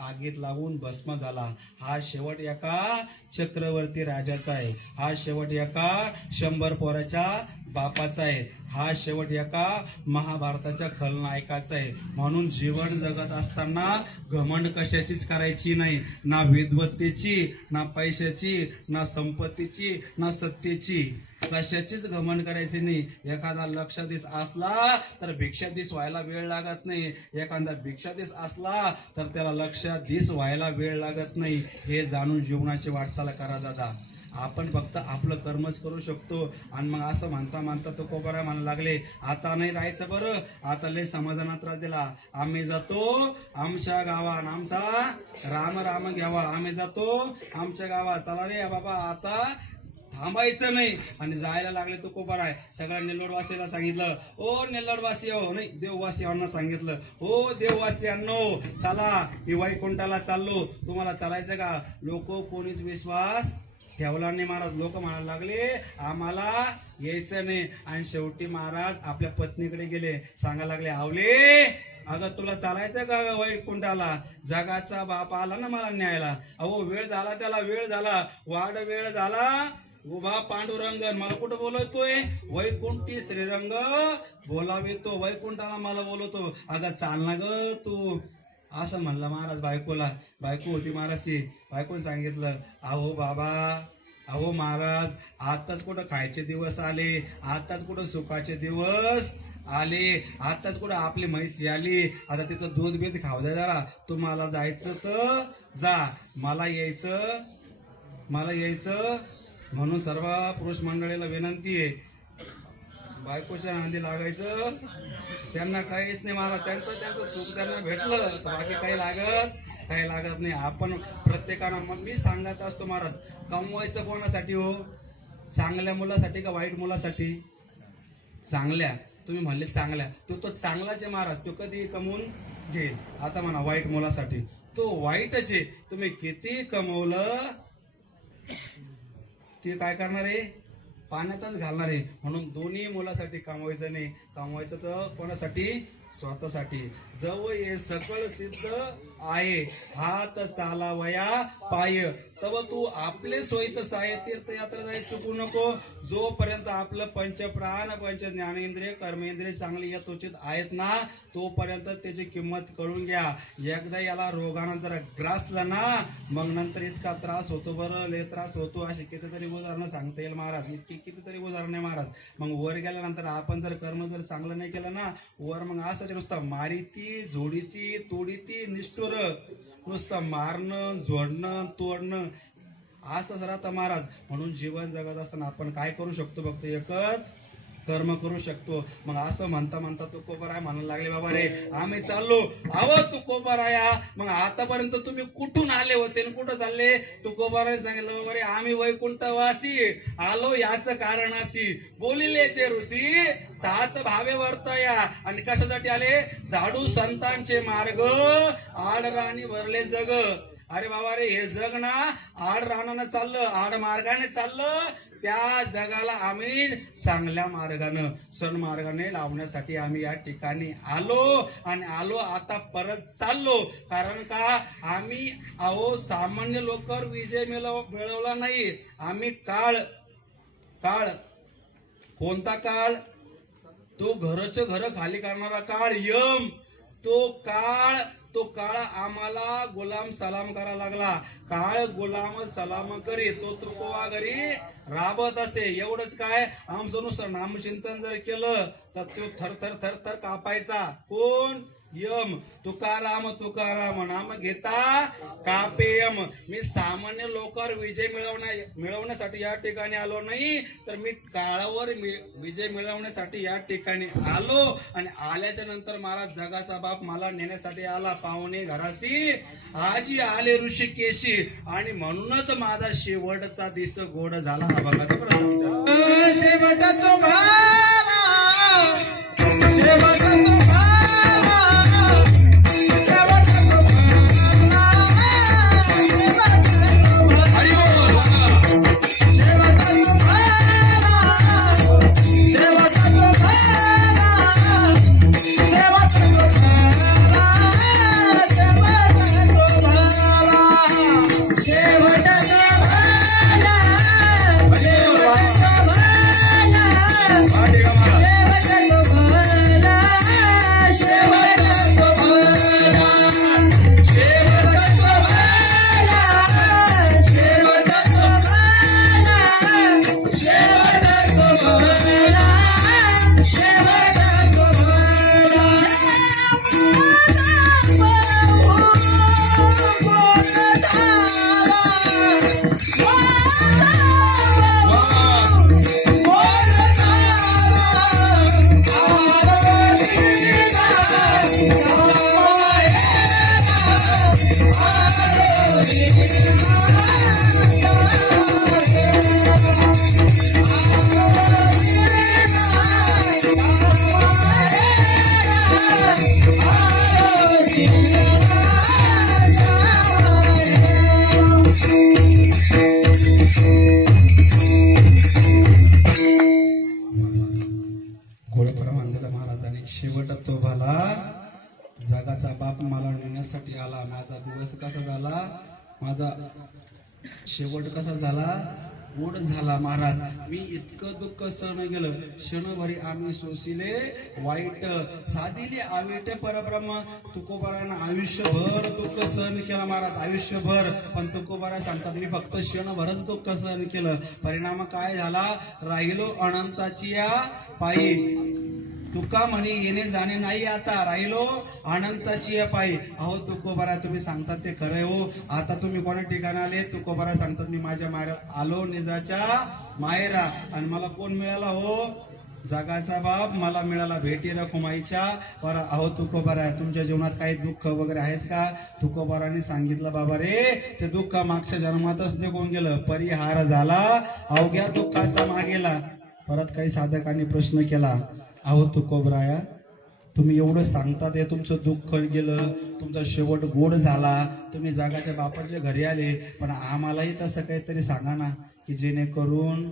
आगीत लागून भस्म झाला. हा शेवट एका चक्रवर्ती राजाचा आहे, हा शेवट एका 100 पोराच्या बापाचा आहे, हा शेवट एका महाभारताच्या खलनायकाचा आहे. म्हणून जीवन जगत असताना घमंड कशाचीच करायची नाही, ना विद्वत्तेची, ना पैशाची, ना संपत्तीची, ना सत्तेची, कशाचीच घमंड करायची नाही. एखादा लक्षाधीश असला तर भिक्षाधीश व्हायला वेळ लागत नाही, एखादा भिक्षाधीश असला तर त्याला लक्षाधीश व्हायला वेळ लागत नाही. हे जाणून जीवनाची वाटचाल करा दादा. आपण फक्त आपलं कर्मच करू शकतो. आणि मग असं म्हणता तो कोबरा म्हणायला लागले, आता नाही राहायचं बरं, आता लय समाजाला त्रास दिला, आम्ही जातो आमच्या गावात, आमचा राम घ्यावा, आम्ही जातो आमच्या गावात, चला रे बाबा आता थांबायचं नाही. आणि जायला लागले तो कोबरा आहे. सगळ्या नेल्लोडवासीला सांगितलं, ओ नेल्लोडवासी हो, नाही देववासियांना सांगितलं, ओ देववासियांनो चला, मी वैकुंठाला चाललो, तुम्हाला चालायचं का? लोक कोणीच विश्वास ठेवला नाही महाराज. लोक म्हणायला लागले आम्हाला यायचं नाही. आणि शेवटी महाराज आपल्या पत्नीकडे गेले, सांगायला लागले, आवले अगं तुला चालायचं का वैकुंठाला? जगाचा बाप आला ना मला न्यायला. अहो वेळ झाला, त्याला वेळ झाला, वाढ वेळ झाला, उभा पांडुरंग मला कुठं बोलवतोय? वैकुंठी श्रीरंग बोलावितो, वैकुंठाला मला बोलवतो. अगं चाल ना ग तू. असं म्हणलं महाराज बायकोला. बायको होती महाराजची. बायकोने सांगितलं, अहो बाबा, अहो महाराज, आताच कुठं खायचे दिवस आले, आताच कुठं सुखाचे दिवस आले, आताच कुठं आपली म्हैस आली, आता तिचं दूध बीध खाऊ द्या जरा. तुम्हाला जायचं तर जा, मला यायचं म्हणून सर्व पुरुष मंडळीला विनंती आहे, बायकोच्या नांदी लागायचं. त्यांना काहीच नाही महाराज, त्यांचं सुख त्यांना भेटलं तर बाकी काही लागत नाही. आपण प्रत्येकानं, मग मी सांगत असतो महाराज, कमवायचं कोणासाठी हो? चांगल्या मुलासाठी का वाईट मुलासाठी? चांगल्या. तुम्ही म्हणले चांगल्या, तो चांगलाच आहे महाराज, तो कधी कमवून घेईल. आता म्हणा वाईट मुलासाठी, तो वाईटच आहे. तुम्ही किती कमवलं ते काय करणार आहे? पाण्यातच घालणार आहे. म्हणून दोन्ही मुलासाठी कमवायचं नाही, कमवायचं तर कोणासाठी? स्वतःसाठी. जवळ हे सकळ सिद्ध आहे, हात चालावया पाय, तव तू आपले सोयीत साय तीर्थयात्रा जाय चुकू नको. जोपर्यंत आपलं पंचप्राण पंच ज्ञानेंद्रिय कर्मेंद्रिय चांगली यथोचित आहेत ना, तोपर्यंत त्याची किंमत कळून घ्या. एकदा याला रोगानं जरा ग्रासला ना, मग नंतर इतका त्रास होतो, बरं लय त्रास होतो. अशी कितीतरी उदाहरणं सांगता येईल महाराज, इतकी कितीतरी उदाहरणं आहे महाराज. मग वर गेल्यानंतर आपण जर कर्म जर चांगलं नाही केलं ना, वर मग असंच नुसतं मारिती झोडीती तोडीती निष्ठुर, नुसतं मारणं झोडणं तोडणं असंच राहतं महाराज. म्हणून जीवन जगत असताना आपण काय करू शकतो? फक्त एकच कर्म करू शकतो. मग असं म्हणता तुकोबाराय म्हणायला लागले, बाबा रे आम्ही चाललो. अहो तुकोबाराया, मग आतापर्यंत तुम्ही कुठून आले होते आणि कुठं चालले? तुकोबाराय सांगितलं, बाबा रे आम्ही वैकुंठवासी आलो, याचं कारण अशी बोलिले ते ऋषी साच भावे वर्तया. आणि कशासाठी आले? झाडू संतांचे मार्ग, आड राणी भरले जग. अरे बाबा रे, हे जग ना आड रानानं चाललं, आड मार्गाने चाललं, त्या जगाला आम्ही चांगल्या मार्गानं सन्मार्गाने लावण्यासाठी आम्ही या ठिकाणी आलो. आणि आता परत चाललो. कारण का? आम्ही अहो सामान्य लोकांवर विजय मिळवला नाही. आम्ही काळ कोणता काळ? तो घरचं घर खाली करणारा काळ, यम. तो काळ आम्हाला गुलाम सलाम करायला लागला. काळ गुलाम सलाम करी, तो तुकोबा घरी राबत असे. एवढंच काय, आमचं नुसतं नामचिंतन जर केलं तर तो थर कापायचा. कोण? यम. तुकाराम नाम घेता कापेयम. मी सामान्य लोकांवर विजय मिळवण्यासाठी या ठिकाणी आलो नाही, तर मी काळावर विजय मिळवण्यासाठी या ठिकाणी आलो. आणि आल्याच्या नंतर महाराज जगाचा बाप मला नेण्यासाठी आला. पाहुणे घराशी आजी आले ऋषिकेशी, आणि म्हणूनच माझा शेवटचा दिस गोड झाला. हा बघा तो प्रथम शेवट तो भाला, शेवट तो जगाचा बाप मला नेण्यासाठी आला. माझा दिवस कसा झाला, माझा शेवट कसा झाला, गोड झाला महाराज. मी इतकं दुःख सहन केलं, क्षणभरी आम्ही सोसिले वाईट साधिले आवेटे परब्रह्म. तुकोबारानं आयुष्यभर दुःख सहन केलं महाराज, आयुष्यभर. पण तुकोबारा सांगतात मी फक्त क्षणभरच दुःख सहन केलं. परिणाम काय झाला, राहिलो अनंताची या पायी. तुका म्हणे येणे जाणे नाही आता, राहिलो अनंताची या पायी. अहो तुकोबारा तुम्ही सांगतात ते खरंय हो. आता तुम्ही कोणा ठिकाणी आले, तुकोबारा सांगतात मी माझ्या मायरा आलो, निजाच्या मायरा. आणि मला कोण मिळाला हो, जगाचा बाप मला मिळाला, भेटी रखुमाईच्या. बरं अहो तुकोबारा तुमच्या जीवनात काही दुःख वगैरे आहेत का? तुकोबाराने सांगितलं बाबा रे, ते दुःख मागच्या जन्मातच निघून गेलं, परिहार झाला अवघ्या दुःखाचा मागेला. परत काही साधकांनी प्रश्न केला, अहो तुकोबराया तुम्ही एवढं सांगता, ते तुमचं दुःख गेलं, तुमचा शेवट गोड झाला, तुम्ही जगाच्या बापाच्या घरी आले, पण आम्हालाही तसं काहीतरी सांगा ना, की जेणेकरून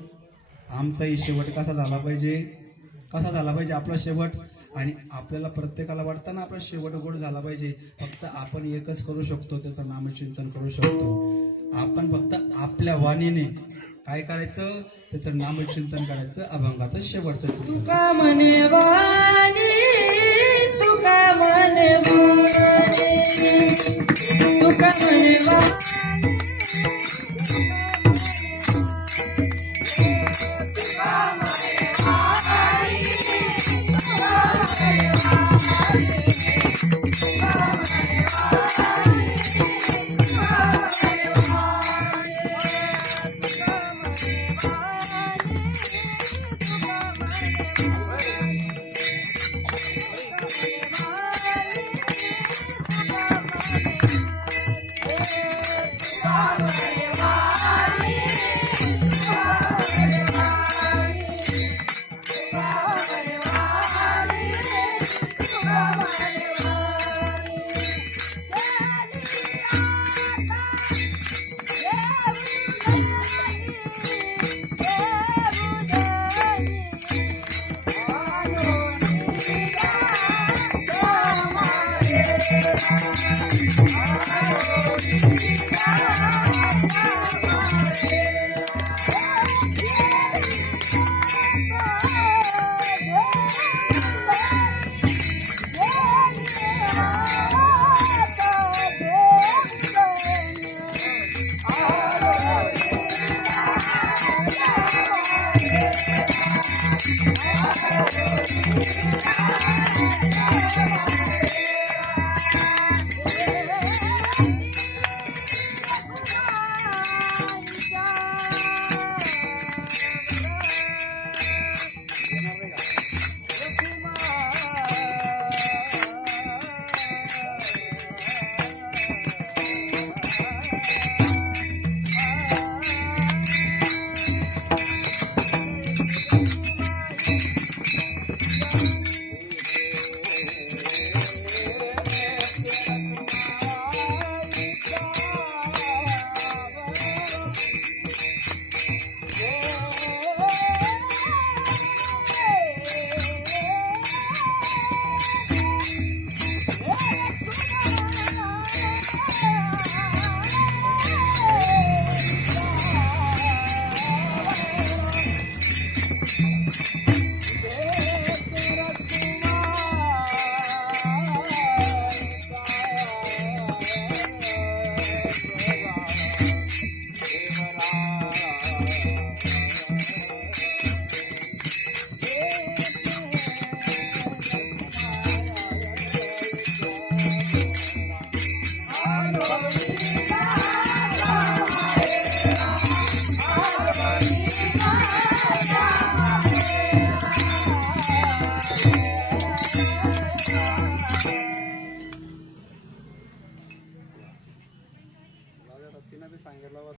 आमचाही शेवट कसा झाला पाहिजे, कसा झाला पाहिजे आपला शेवट. आणि आपल्याला प्रत्येकाला वाटतं ना आपला शेवट गोड झाला पाहिजे. फक्त आपण एकच करू शकतो, त्याचं नामचिंतन करू शकतो. आपण फक्त आपल्या वाणीने काय करायचं, त्याचं नामचिंतन करायचं, अभंगाचं शेवटचं. तुका म्हणे वाणी, तुका म्हणे वाणी, तुका म्हणे वाणी.